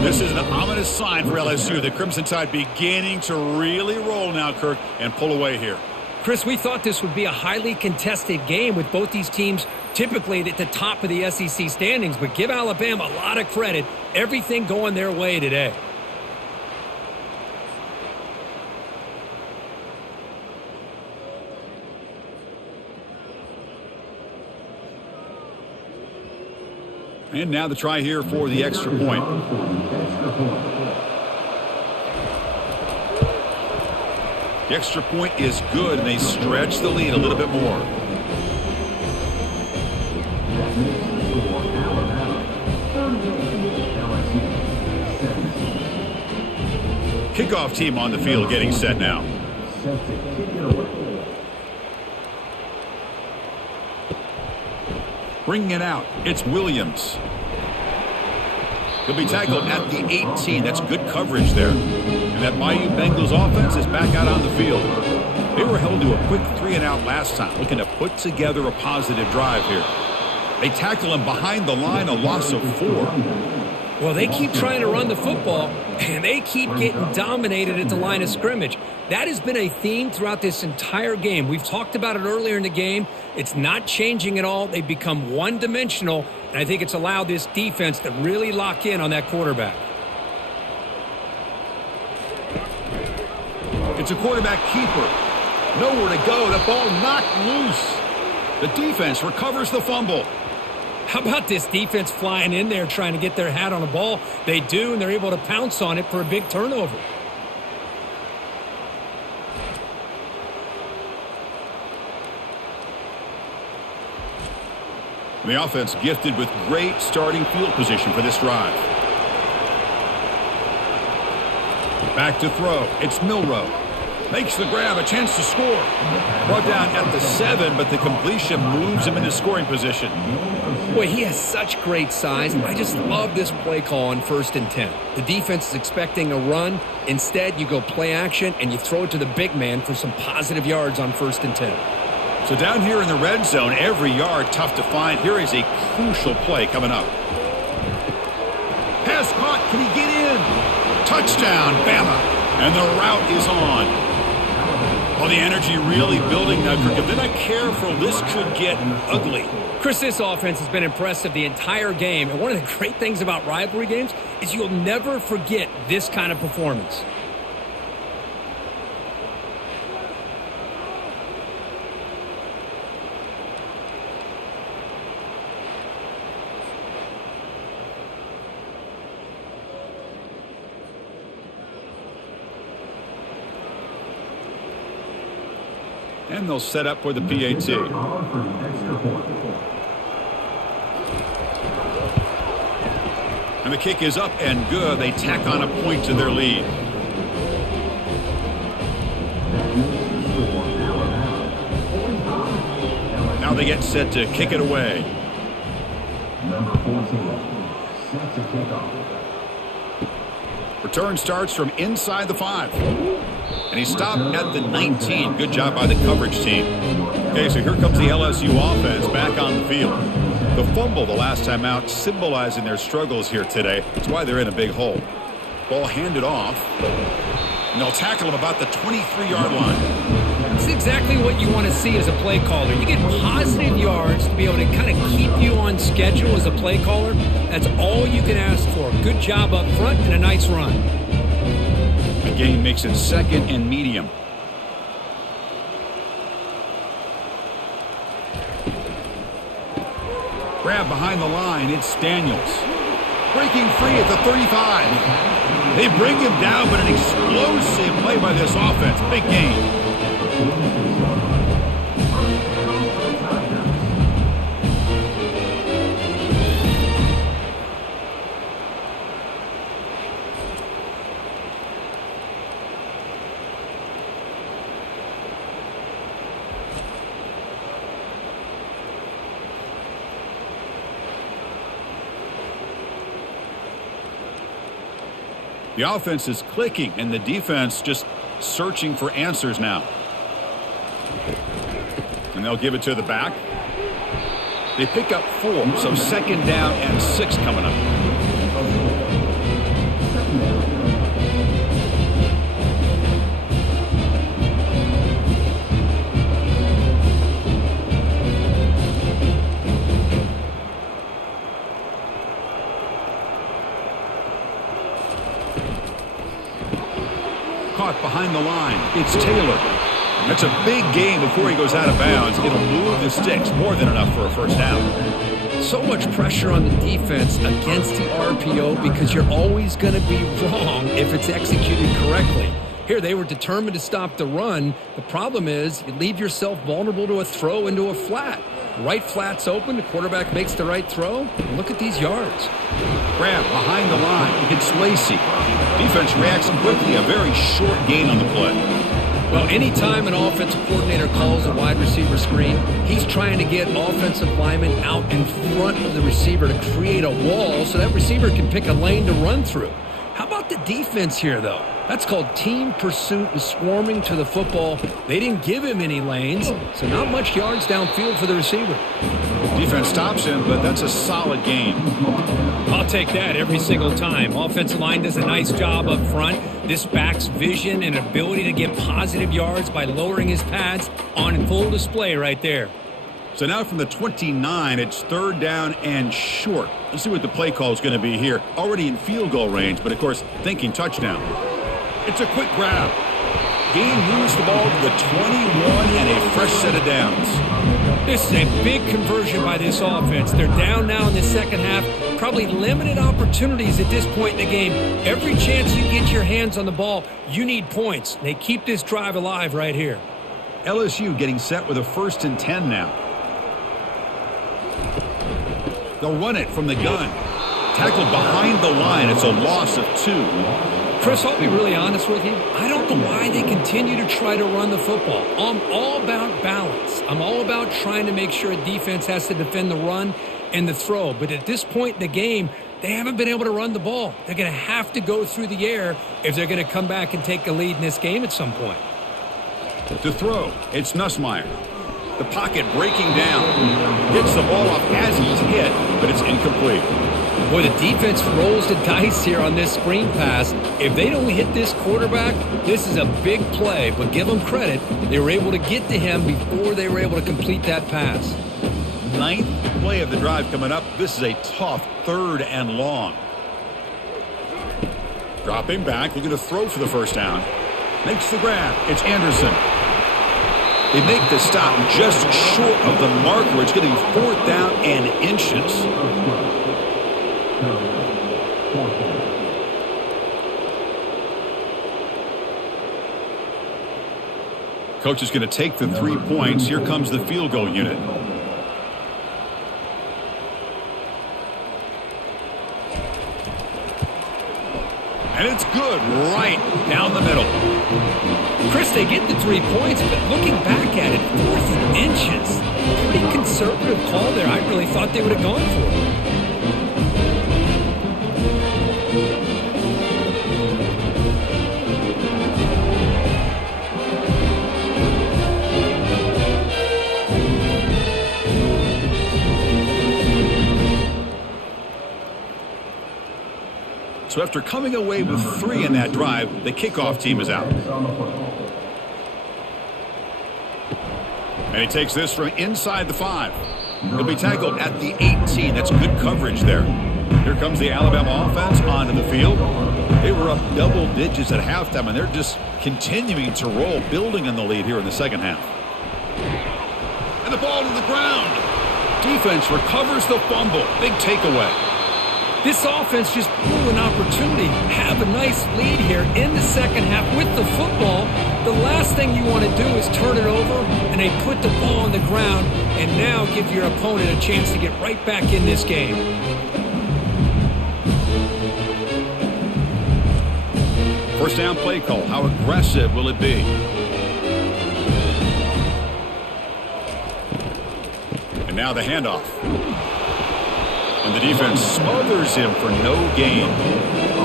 This is an ominous sign for LSU. The Crimson Tide beginning to really roll now, Kirk, and pull away here. Chris, we thought this would be a highly contested game with both these teams typically at the top of the SEC standings, but give Alabama a lot of credit. Everything going their way today. And now the try here for the extra point. The extra point is good, and they stretch the lead a little bit more. Kickoff team on the field getting set now. Bringing it out, it's Williams. He'll be tackled at the 18. That's good coverage there. And that Bayou Bengals offense is back out on the field. They were held to a quick 3-and-out last time, looking to put together a positive drive here. They tackle him behind the line, a loss of 4. Well, they keep trying to run the football, and they keep getting dominated at the line of scrimmage. That has been a theme throughout this entire game. We've talked about it earlier in the game. It's not changing at all. They've become one-dimensional, and I think it's allowed this defense to really lock in on that quarterback. It's a quarterback keeper. Nowhere to go. The ball knocked loose. The defense recovers the fumble. How about this defense flying in there trying to get their hat on the ball? They do, and they're able to pounce on it for a big turnover. The offense gifted with great starting field position for this drive. Back to throw. It's Milroe. Makes the grab, a chance to score. Brought down at the 7, but the completion moves him into scoring position. Boy, he has such great size. I just love this play call on 1st and 10. The defense is expecting a run. Instead, you go play action, and you throw it to the big man for some positive yards on 1st and 10. So down here in the red zone, every yard tough to find. Here is a crucial play coming up. Pass caught. Can he get in? Touchdown, Bama. And the route is on. Well, the energy really building now, Kirk. If they're not careful, this could get ugly. Chris, this offense has been impressive the entire game. And one of the great things about rivalry games is you'll never forget this kind of performance. And they'll set up for the PAT. And the kick is up and good. They tack on a point to their lead. Now they get set to kick it away. Number 14, set to kick off. Return starts from inside the 5. And he stopped at the 19. Good job by the coverage team. Okay, so here comes the LSU offense back on the field. The fumble the last time out symbolizing their struggles here today. That's why they're in a big hole. Ball handed off. And they'll tackle him about the 23-yard line. That's exactly what you want to see as a play caller. You get positive yards to be able to kind of keep you on schedule as a play caller. That's all you can ask for. Good job up front and a nice run. The gain makes it 2nd and medium. Grab behind the line. It's Daniels. Breaking free at the 35. They bring him down, but an explosive play by this offense. Big gain. The offense is clicking, and the defense just searching for answers now. And they'll give it to the back. They pick up 4, so 2nd down and 6 coming up. Caught behind the line. It's Taylor. That's a big gain before he goes out of bounds. It'll move the sticks. More than enough for a first down. So much pressure on the defense against the RPO because you're always going to be wrong if it's executed correctly. Here, they were determined to stop the run. The problem is you leave yourself vulnerable to a throw into a flat. Right flat's open. The quarterback makes the right throw. Look at these yards. Grab behind the line. It's Lacey. Defense reacts quickly. A very short gain on the play. Well, anytime an offensive coordinator calls a wide receiver screen, he's trying to get offensive linemen out in front of the receiver to create a wall so that receiver can pick a lane to run through. How about the defense here, though? That's called team pursuit and swarming to the football. They didn't give him any lanes, so not much yards downfield for the receiver. Defense stops him, but that's a solid gain. I'll take that every single time. Offensive line does a nice job up front. This back's vision and ability to get positive yards by lowering his pads on full display right there. So now from the 29, it's 3rd down and short. Let's see what the play call is going to be here. Already in field goal range, but of course thinking touchdown. It's a quick grab. Gain moves the ball to the 21 and a fresh set of downs. This is a big conversion by this offense. They're down now in the second half. Probably limited opportunities at this point in the game. Every chance you get your hands on the ball, you need points. They keep this drive alive right here. LSU getting set with a 1st and 10 now. They'll run it from the gun. Tackled behind the line. It's a loss of 2. Chris, I'll be really honest with you. I don't don't know why they continue to try to run the football. I'm all about balance. I'm all about trying to make sure a defense has to defend the run and the throw. But at this point in the game, they haven't been able to run the ball. They're going to have to go through the air if they're going to come back and take a lead in this game at some point. To throw, it's Nussmeier. The pocket breaking down. Gets the ball off as he's hit, but it's incomplete. Boy, the defense rolls the dice here on this screen pass. If they don't hit this quarterback, this is a big play. But give them credit. They were able to get to him before they were able to complete that pass. 9th play of the drive coming up. This is a tough 3rd and long. Dropping back, looking to throw for the first down. Makes the grab. It's Anderson. They make the stop just short of the marker. It's getting 4th down and inches. Coach is going to take the 3 points. Here comes the field goal unit. And it's good right down the middle. Chris, they get the 3 points, but looking back at it, 4th inches. Pretty conservative call there. I really thought they would have gone for it. So after coming away with 3 in that drive, the kickoff team is out. And he takes this from inside the 5. He'll be tackled at the 18. That's good coverage there. Here comes the Alabama offense onto the field. They were up double digits at halftime, and they're just continuing to roll, building on the lead here in the second half. And the ball to the ground. Defense recovers the fumble. Big takeaway. This offense just blew an opportunity. Have a nice lead here in the second half with the football. The last thing you want to do is turn it over, and they put the ball on the ground and now give your opponent a chance to get right back in this game. First down play call. How aggressive will it be? And now the handoff. And the defense smothers him for no gain.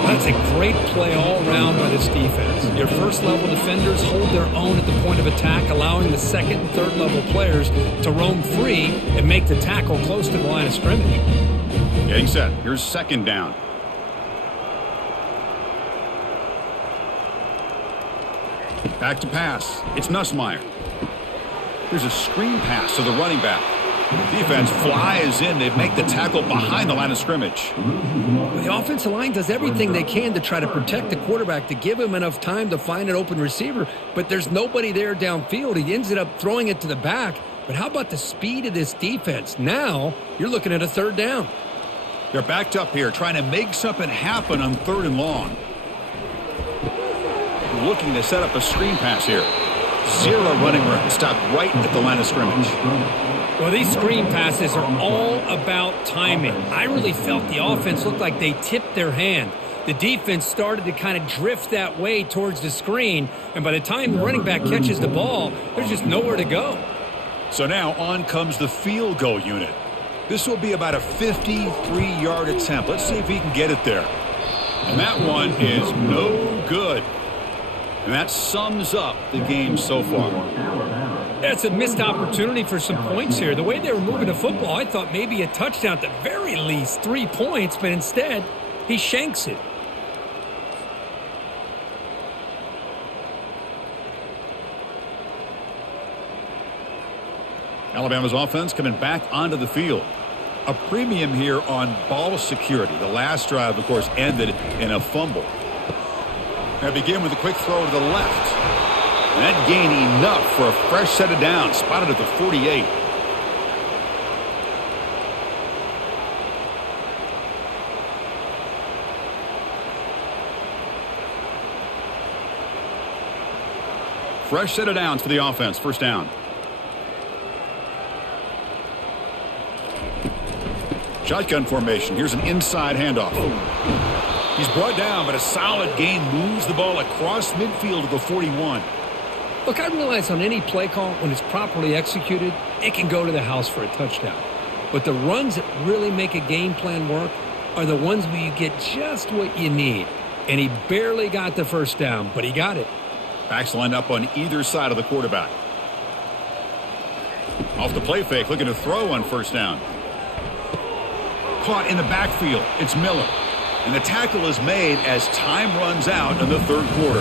That's a great play all around by this defense. Your first-level defenders hold their own at the point of attack, allowing the second and third-level players to roam free and make the tackle close to the line of scrimmage. Getting set. Here's second down. Back to pass. It's Nussmeier. Here's a screen pass to the running back. Defense flies in. They make the tackle behind the line of scrimmage. The offensive line does everything they can to try to protect the quarterback, to give him enough time to find an open receiver, but there's nobody there downfield. He ends up throwing it to the back. But how about the speed of this defense? Now you're looking at a 3rd down. They're backed up here, trying to make something happen on 3rd and long. Looking to set up a screen pass here. 0 running room. Stopped right at the line of scrimmage. Well, these screen passes are all about timing. I really felt the offense looked like they tipped their hand. The defense started to kind of drift that way towards the screen, and by the time the running back catches the ball, there's just nowhere to go. So now on comes the field goal unit. This will be about a 53-yard attempt. Let's see if he can get it there. And that one is no good. And that sums up the game so far. That's a missed opportunity for some points here. The way they were moving the football, I thought maybe a touchdown, at the very least 3 points, but instead he shanks it. Alabama's offense coming back onto the field. A premium here on ball security. The last drive, of course, ended in a fumble. Now begin with a quick throw to the left. And that gain enough for a fresh set of downs. Spotted at the 48. Fresh set of downs for the offense. First down. Shotgun formation. Here's an inside handoff. He's brought down, but a solid gain moves the ball across midfield to the 41. Look, I realize on any play call, when it's properly executed, it can go to the house for a touchdown. But the runs that really make a game plan work are the ones where you get just what you need. And he barely got the first down, but he got it. Backs lined up on either side of the quarterback. Off the play fake, looking to throw on first down. Caught in the backfield. It's Miller. And the tackle is made as time runs out in the third quarter.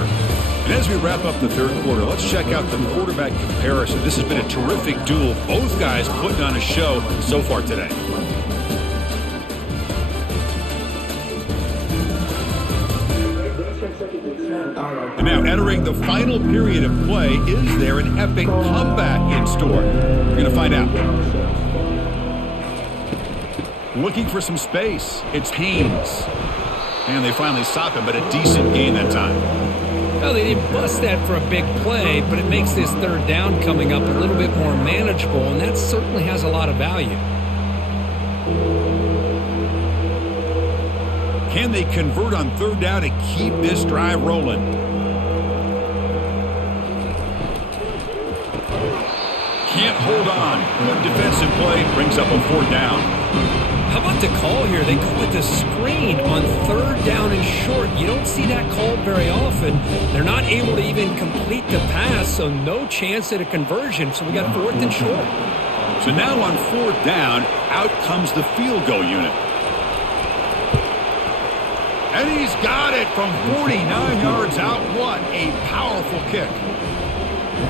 And as we wrap up the third quarter, let's check out the quarterback comparison. This has been a terrific duel. Both guys putting on a show so far today. And now entering the final period of play, is there an epic comeback in store? We're going to find out. Looking for some space. It's Haynes. And they finally stop him, but a decent gain that time. Well, they didn't bust that for a big play, but it makes this third down coming up a little bit more manageable, and that certainly has a lot of value. Can they convert on third down to keep this drive rolling? Can't hold on. Good defensive play brings up a fourth down. How about the call here? They go with the screen on third down and short. You don't see that called very often. They're not able to even complete the pass, so no chance at a conversion. So we got fourth and short. So now on fourth down, out comes the field goal unit. And he's got it from 49 yards out. What a powerful kick.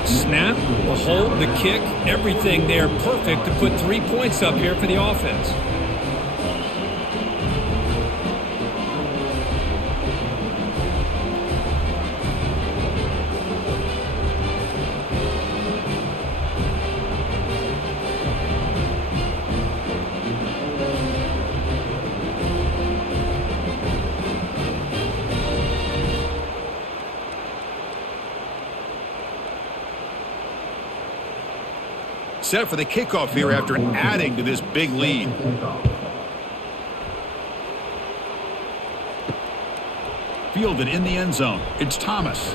Snap, the hold, the kick, everything there perfect to put 3 points up here for the offense. Set for the kickoff here after adding to this big lead. Fielded in the end zone. It's Thomas.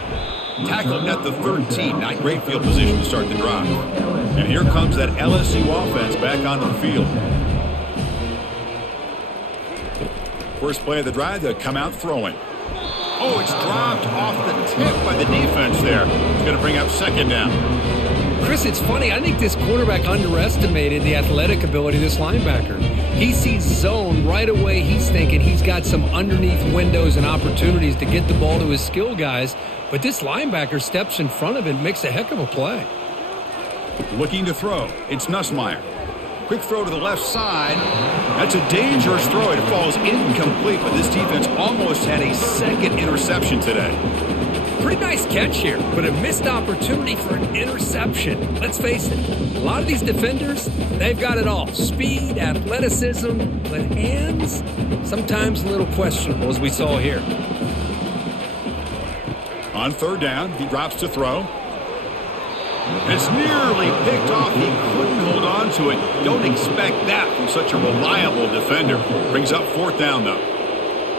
Tackled at the 13. Not great field position to start the drive. And here comes that LSU offense back onto the field. First play of the drive, they'll come out throwing. Oh, it's dropped off the tip by the defense there. It's going to bring up second down. Chris, it's funny. I think this quarterback underestimated the athletic ability of this linebacker. He sees zone right away. He's thinking he's got some underneath windows and opportunities to get the ball to his skill guys. But this linebacker steps in front of him and makes a heck of a play. Looking to throw. It's Nussmeier. Quick throw to the left side. That's a dangerous throw. It falls incomplete, but this defense almost had a second interception today. Pretty nice catch here, but a missed opportunity for an interception. Let's face it, a lot of these defenders, they've got it all. Speed, athleticism, but hands, sometimes a little questionable, as we saw here. On third down, he drops to throw. It's nearly picked off. He couldn't hold on to it. Don't expect that from such a reliable defender. Brings up fourth down, though.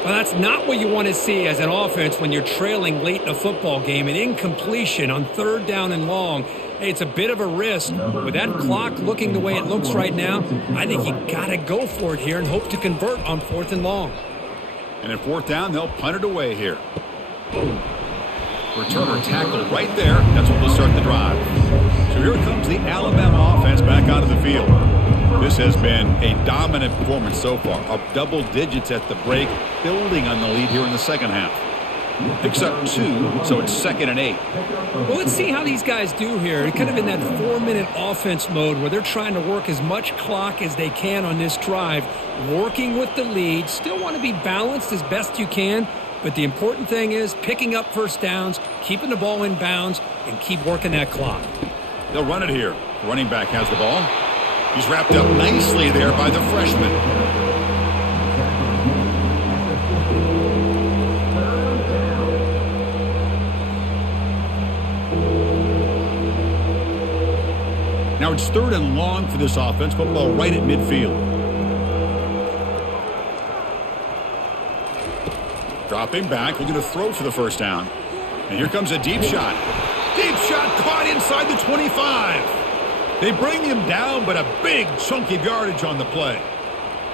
Well, that's not what you want to see as an offense when you're trailing late in a football game. An incompletion on third down and long. Hey, it's a bit of a risk. With that clock looking the way it looks right now, I think you got to go for it here and hope to convert on fourth and long. And at fourth down, they'll punt it away here. Returner tackle right there. That's what will start the drive. So here comes the Alabama offense back onto the field. This has been a dominant performance so far. Up double digits at the break, building on the lead here in the second half. Picks up 2, so it's 2nd and 8. Well, let's see how these guys do here. They're kind of in that 4-minute offense mode where they're trying to work as much clock as they can on this drive, working with the lead. Still want to be balanced as best you can, but the important thing is picking up first downs, keeping the ball in bounds, and keep working that clock. They'll run it here. Running back has the ball. He's wrapped up nicely there by the freshman. Now it's third and long for this offense. Football right at midfield. Dropping back, looking to throw for the first down. And here comes a deep shot. Deep shot caught inside the 25. They bring him down, but a big chunk of yardage on the play.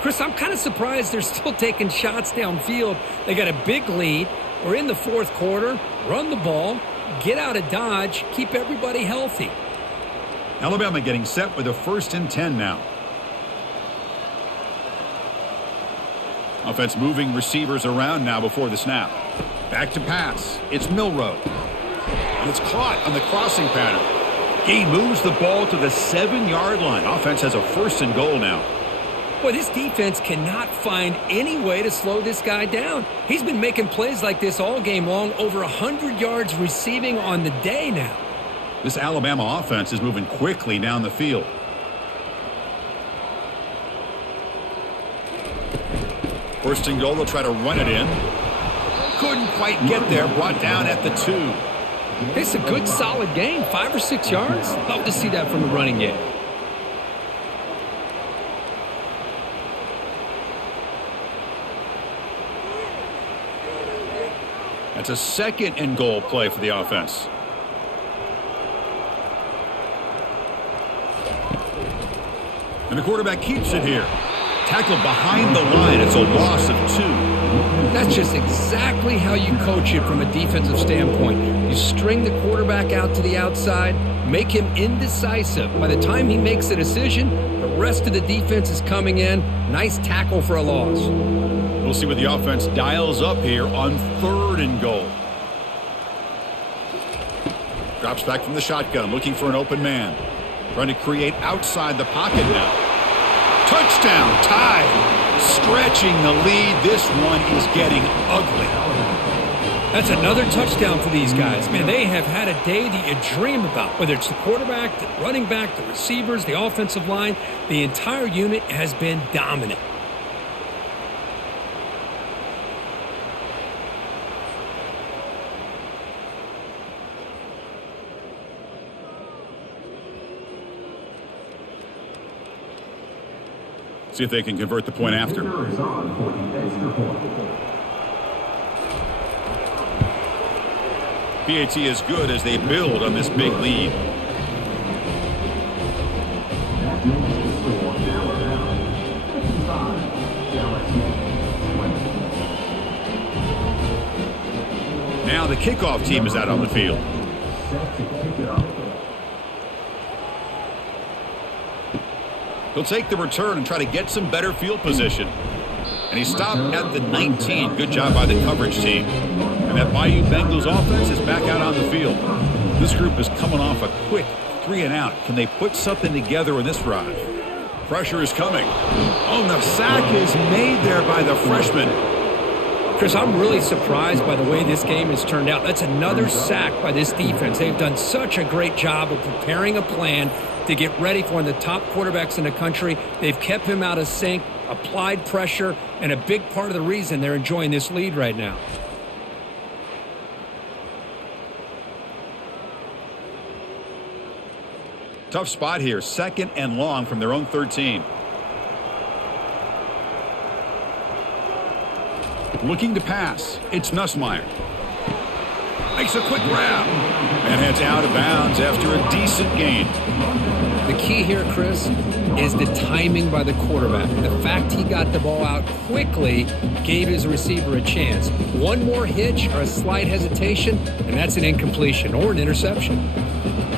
Chris, I'm kind of surprised they're still taking shots downfield. They got a big lead. We're in the fourth quarter. Run the ball. Get out of Dodge. Keep everybody healthy. Alabama getting set with a 1st and 10 now. Offense moving receivers around now before the snap. Back to pass. It's Milroe. And it's caught on the crossing pattern. He moves the ball to the 7-yard line. Offense has a 1st and goal now. Boy, this defense cannot find any way to slow this guy down. He's been making plays like this all game long, over 100 yards receiving on the day now. This Alabama offense is moving quickly down the field. First and goal, they'll try to run it in. Couldn't quite get there, brought down at the 2. It's a good, solid gain, 5 or 6 yards. Love to see that from the running game. That's a 2nd and goal play for the offense. And the quarterback keeps it here. Tackled behind the line. It's a loss of 2. That's just exactly how you coach it from a defensive standpoint. You string the quarterback out to the outside, make him indecisive. By the time he makes a decision, the rest of the defense is coming in. Nice tackle for a loss. We'll see what the offense dials up here on 3rd and goal. Drops back from the shotgun, looking for an open man. Trying to create outside the pocket now. Touchdown, tied. Stretching the lead. This one is getting ugly. That's another touchdown for these guys. Man, they have had a day that you dream about. Whether it's the quarterback, the running back, the receivers, the offensive line, the entire unit has been dominant. See if they can convert the point after. PAT is good as they build on this big lead. Now the kickoff team is out on the field. He'll take the return and try to get some better field position. And he stopped at the 19. Good job by the coverage team. And that Bayou Bengals offense is back out on the field. This group is coming off a quick 3-and-out. Can they put something together in this drive? Pressure is coming. Oh, the sack is made there by the freshman. Chris, I'm really surprised by the way this game has turned out. That's another sack by this defense. They've done such a great job of preparing a plan to get ready for one of the top quarterbacks in the country. They've kept him out of sync, applied pressure, and a big part of the reason they're enjoying this lead right now. Tough spot here. 2nd and long from their own 13. Looking to pass. It's Nussmeier. Makes a quick grab. And heads out of bounds after a decent gain. The key here, Chris, is the timing by the quarterback. The fact he got the ball out quickly gave his receiver a chance. One more hitch or a slight hesitation, and that's an incompletion or an interception.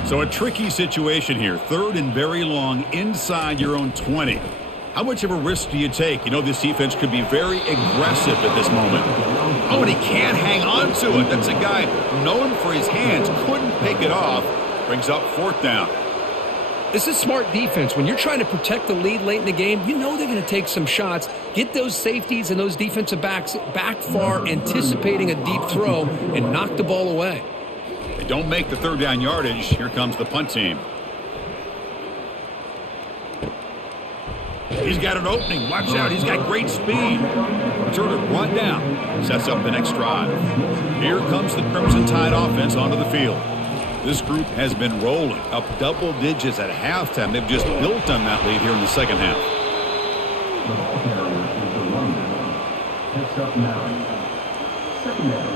So a tricky situation here. 3rd and very long inside your own 20. How much of a risk do you take? You know this defense could be very aggressive at this moment. Oh, and he can't hang on to it. That's a guy known for his hands. Couldn't pick it off. Brings up 4th down. This is smart defense. When you're trying to protect the lead late in the game, you know they're going to take some shots. Get those safeties and those defensive backs back far, anticipating a deep throw, and knock the ball away. They don't make the 3rd down yardage. Here comes the punt team. He's got an opening. Watch out. He's got great speed. Returner brought down. Sets up the next drive. Here comes the Crimson Tide offense onto the field. This group has been rolling up double digits at halftime. They've just built on that lead here in the second half. The ball carrier is the running back. Picks up 9. Second down.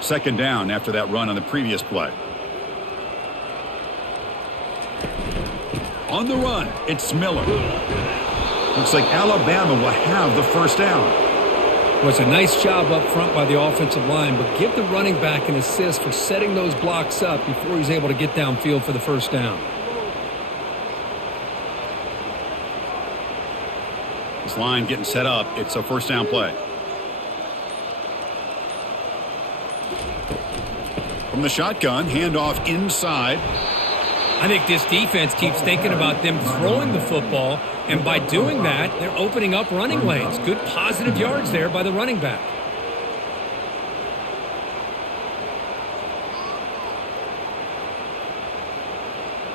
Second down after that run on the previous play. On the run, it's Miller. Looks like Alabama will have the first down. Well, it's a nice job up front by the offensive line, but give the running back an assist for setting those blocks up before he's able to get downfield for the first down. This line getting set up. It's a first down play. From the shotgun, handoff inside. I think this defense keeps thinking about them throwing the football, and by doing that, they're opening up running lanes. Good positive yards there by the running back.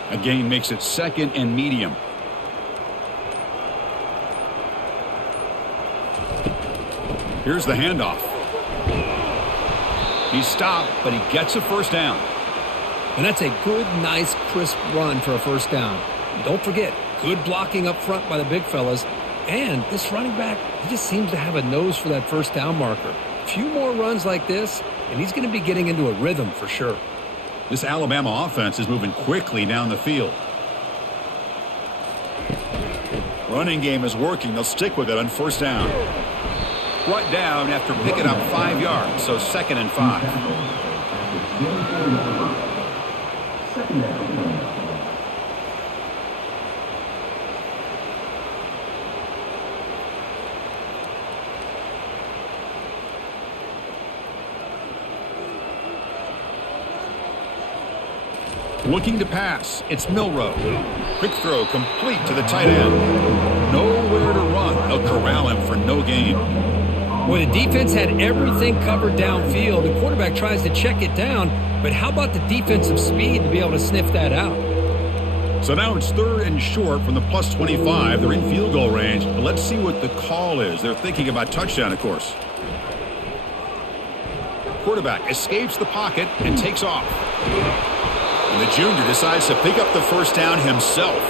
A gain makes it second and medium. Here's the handoff. He's stopped, but he gets a first down. And that's a good, nice, crisp run for a first down. Don't forget, good blocking up front by the big fellas. And this running back, he just seems to have a nose for that first down marker. A few more runs like this, and he's going to be getting into a rhythm for sure. This Alabama offense is moving quickly down the field. Running game is working. They'll stick with it on first down. Brought down after picking up 5 yards, so second and 5. Second down. Looking to pass. It's Milroe. Quick throw complete to the tight end. Nowhere to run. They'll corral him for no gain. Well, the defense had everything covered downfield. The quarterback tries to check it down, but how about the defensive speed to be able to sniff that out? So now it's third and short from the plus 25. They're in field goal range. But let's see what the call is. They're thinking about touchdown, of course. Quarterback escapes the pocket and takes off. And the junior decides to pick up the first down himself.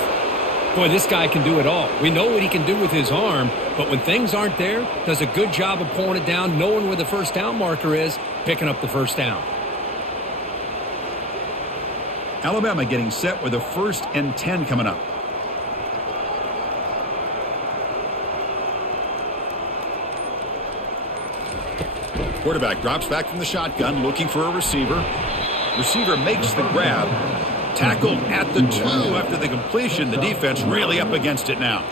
Boy, this guy can do it all. We know what he can do with his arm, but when things aren't there, does a good job of pulling it down, knowing where the first down marker is, picking up the first down. Alabama getting set with a 1st and 10 coming up. Quarterback drops back from the shotgun, looking for a receiver. Receiver makes the grab. Tackled at the 2 after the completion. The defense really up against it now.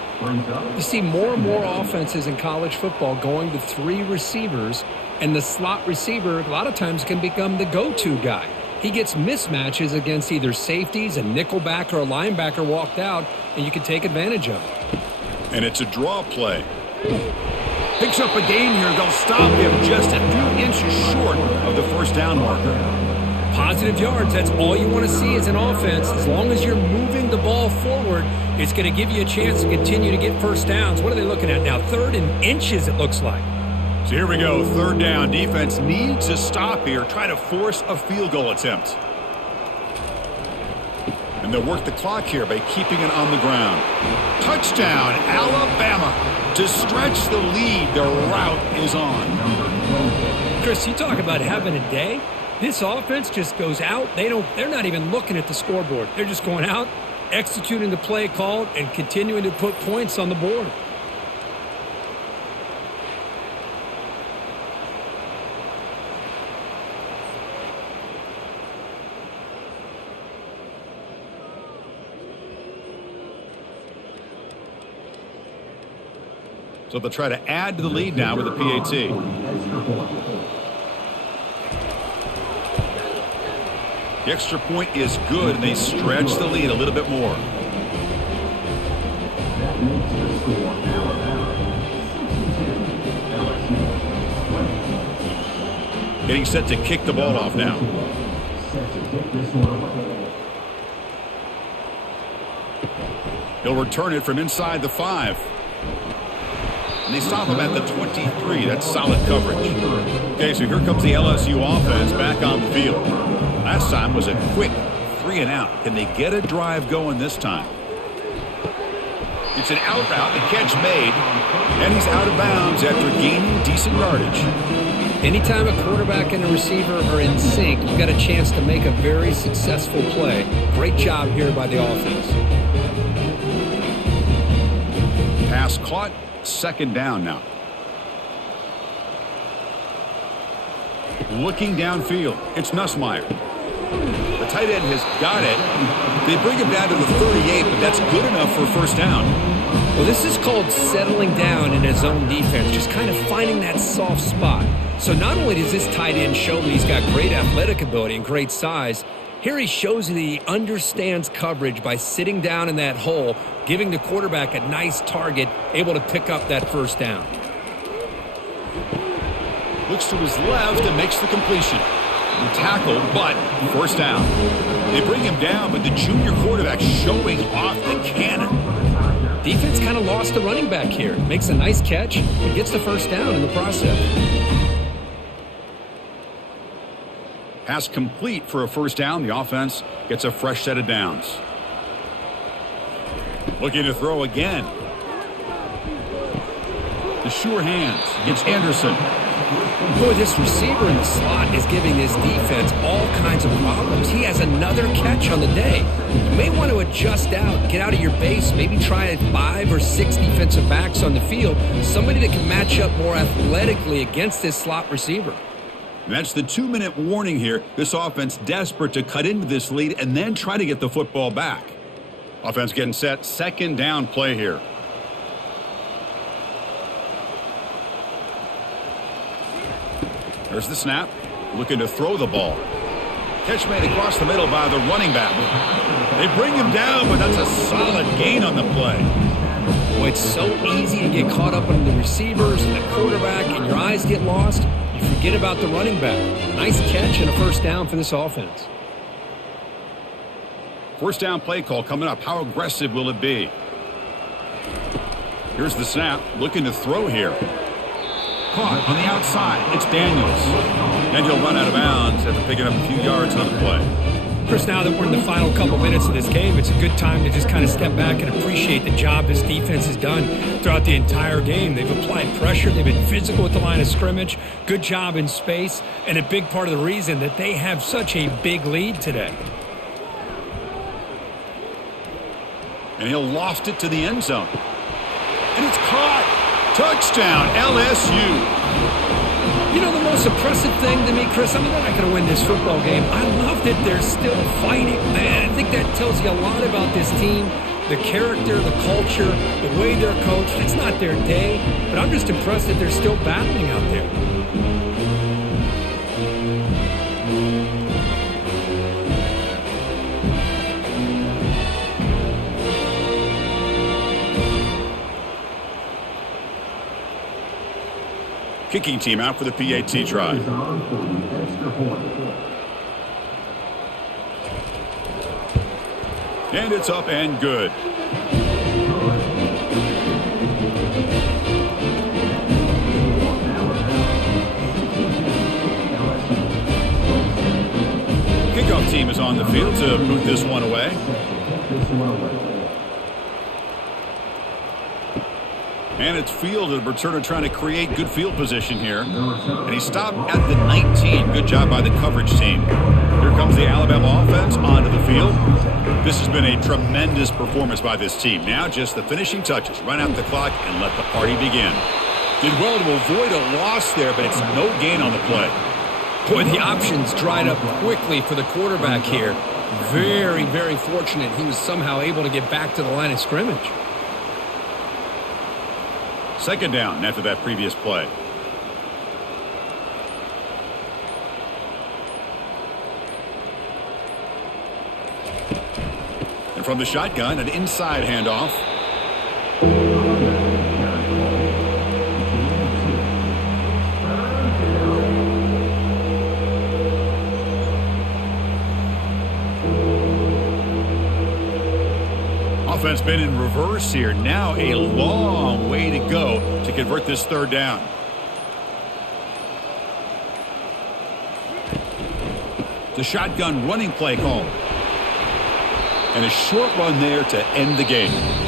You see more and more offenses in college football going to 3 receivers, and the slot receiver a lot of times can become the go-to guy. He gets mismatches against either safeties, a nickelback, or a linebacker walked out, and you can take advantage of it. And it's a draw play. Picks up a gain here. They'll stop him just a few inches short of the first down marker. Positive yards, that's all you want to see as an offense. As long as you're moving the ball forward, it's going to give you a chance to continue to get first downs. What are they looking at now? 3rd and inches, it looks like. So here we go. 3rd down. Defense needs to stop here. Try to force a field goal attempt. And they'll work the clock here by keeping it on the ground. Touchdown, Alabama. To stretch the lead, the route is on. Chris, you talk about having a day. This offense just goes out. They're not even looking at the scoreboard. They're just going out, executing the play called, and continuing to put points on the board. So they'll try to add to the lead now with a PAT. The extra point is good, and they stretch the lead a little bit more. That makes the score Alabama 62, LSU 20. Getting set to kick the ball off now. Set to kick this one away. He'll return it from inside the 5. And they stop him at the 23. That's solid coverage. Okay, so here comes the LSU offense back on the field. Last time was a quick 3 3 and out. Can they get a drive going this time? It's an out route, the catch made, and he's out of bounds after gaining decent yardage. Anytime a quarterback and a receiver are in sync, you've got a chance to make a very successful play. Great job here by the offense. Pass caught, 2nd down now. Looking downfield, it's Nussmeier. The tight end has got it. They bring him down to the 38, but that's good enough for a 1st down. Well, this is called settling down in his own defense, just kind of finding that soft spot. So not only does this tight end show that he's got great athletic ability and great size, here he shows that he understands coverage by sitting down in that hole, giving the quarterback a nice target, able to pick up that 1st down. Looks to his left and makes the completion. Tackle, but 1st down. They bring him down, but the junior quarterback showing off the cannon. Defense kind of lost the running back here. Makes a nice catch and gets the 1st down in the process. Pass complete for a 1st down. The offense gets a fresh set of downs. Looking to throw again. The sure hands against Anderson. Boy, this receiver in the slot is giving this defense all kinds of problems. He has another catch on the day. You may want to adjust out, get out of your base, maybe try 5 or 6 defensive backs on the field, somebody that can match up more athletically against this slot receiver. And that's the 2-minute warning here. This offense desperate to cut into this lead and then try to get the football back. Offense getting set, 2nd down play here. There's the snap. Looking to throw the ball. Catch made across the middle by the running back. They bring him down, but that's a solid gain on the play. Boy, it's so easy to get caught up on the receivers and the quarterback, and your eyes get lost. You forget about the running back. Nice catch and a 1st down for this offense. 1st down play call coming up. How aggressive will it be? Here's the snap. Looking to throw here. Caught on the outside. It's Daniels. And he'll run out of bounds after picking up a few yards on the play. Chris, now that we're in the final couple minutes of this game, it's a good time to just kind of step back and appreciate the job this defense has done throughout the entire game. They've applied pressure. They've been physical at the line of scrimmage. Good job in space. And a big part of the reason that they have such a big lead today. And he'll loft it to the end zone. And it's caught. Touchdown, LSU. You know, the most impressive thing to me, Chris, they're not going to win this football game. I love that they're still fighting, man. I think that tells you a lot about this team, the character, the culture, the way they're coached. It's not their day, but I'm just impressed that they're still battling out there. Kicking team out for the PAT try. And it's up and good. Kickoff team is on the field to boot this one away. And it's fielded. Returner trying to create good field position here. And he stopped at the 19. Good job by the coverage team. Here comes the Alabama offense onto the field. This has been a tremendous performance by this team. Now just the finishing touches. Run out the clock and let the party begin. Did well to avoid a loss there, but it's no gain on the play. Boy, the options dried up quickly for the quarterback here. Very, very fortunate he was somehow able to get back to the line of scrimmage. 2nd down after that previous play. And from the shotgun, an inside handoff. Offense been in reverse here. Now a long way to go to convert this 3rd down. The shotgun running play call. and a short run there to end the game.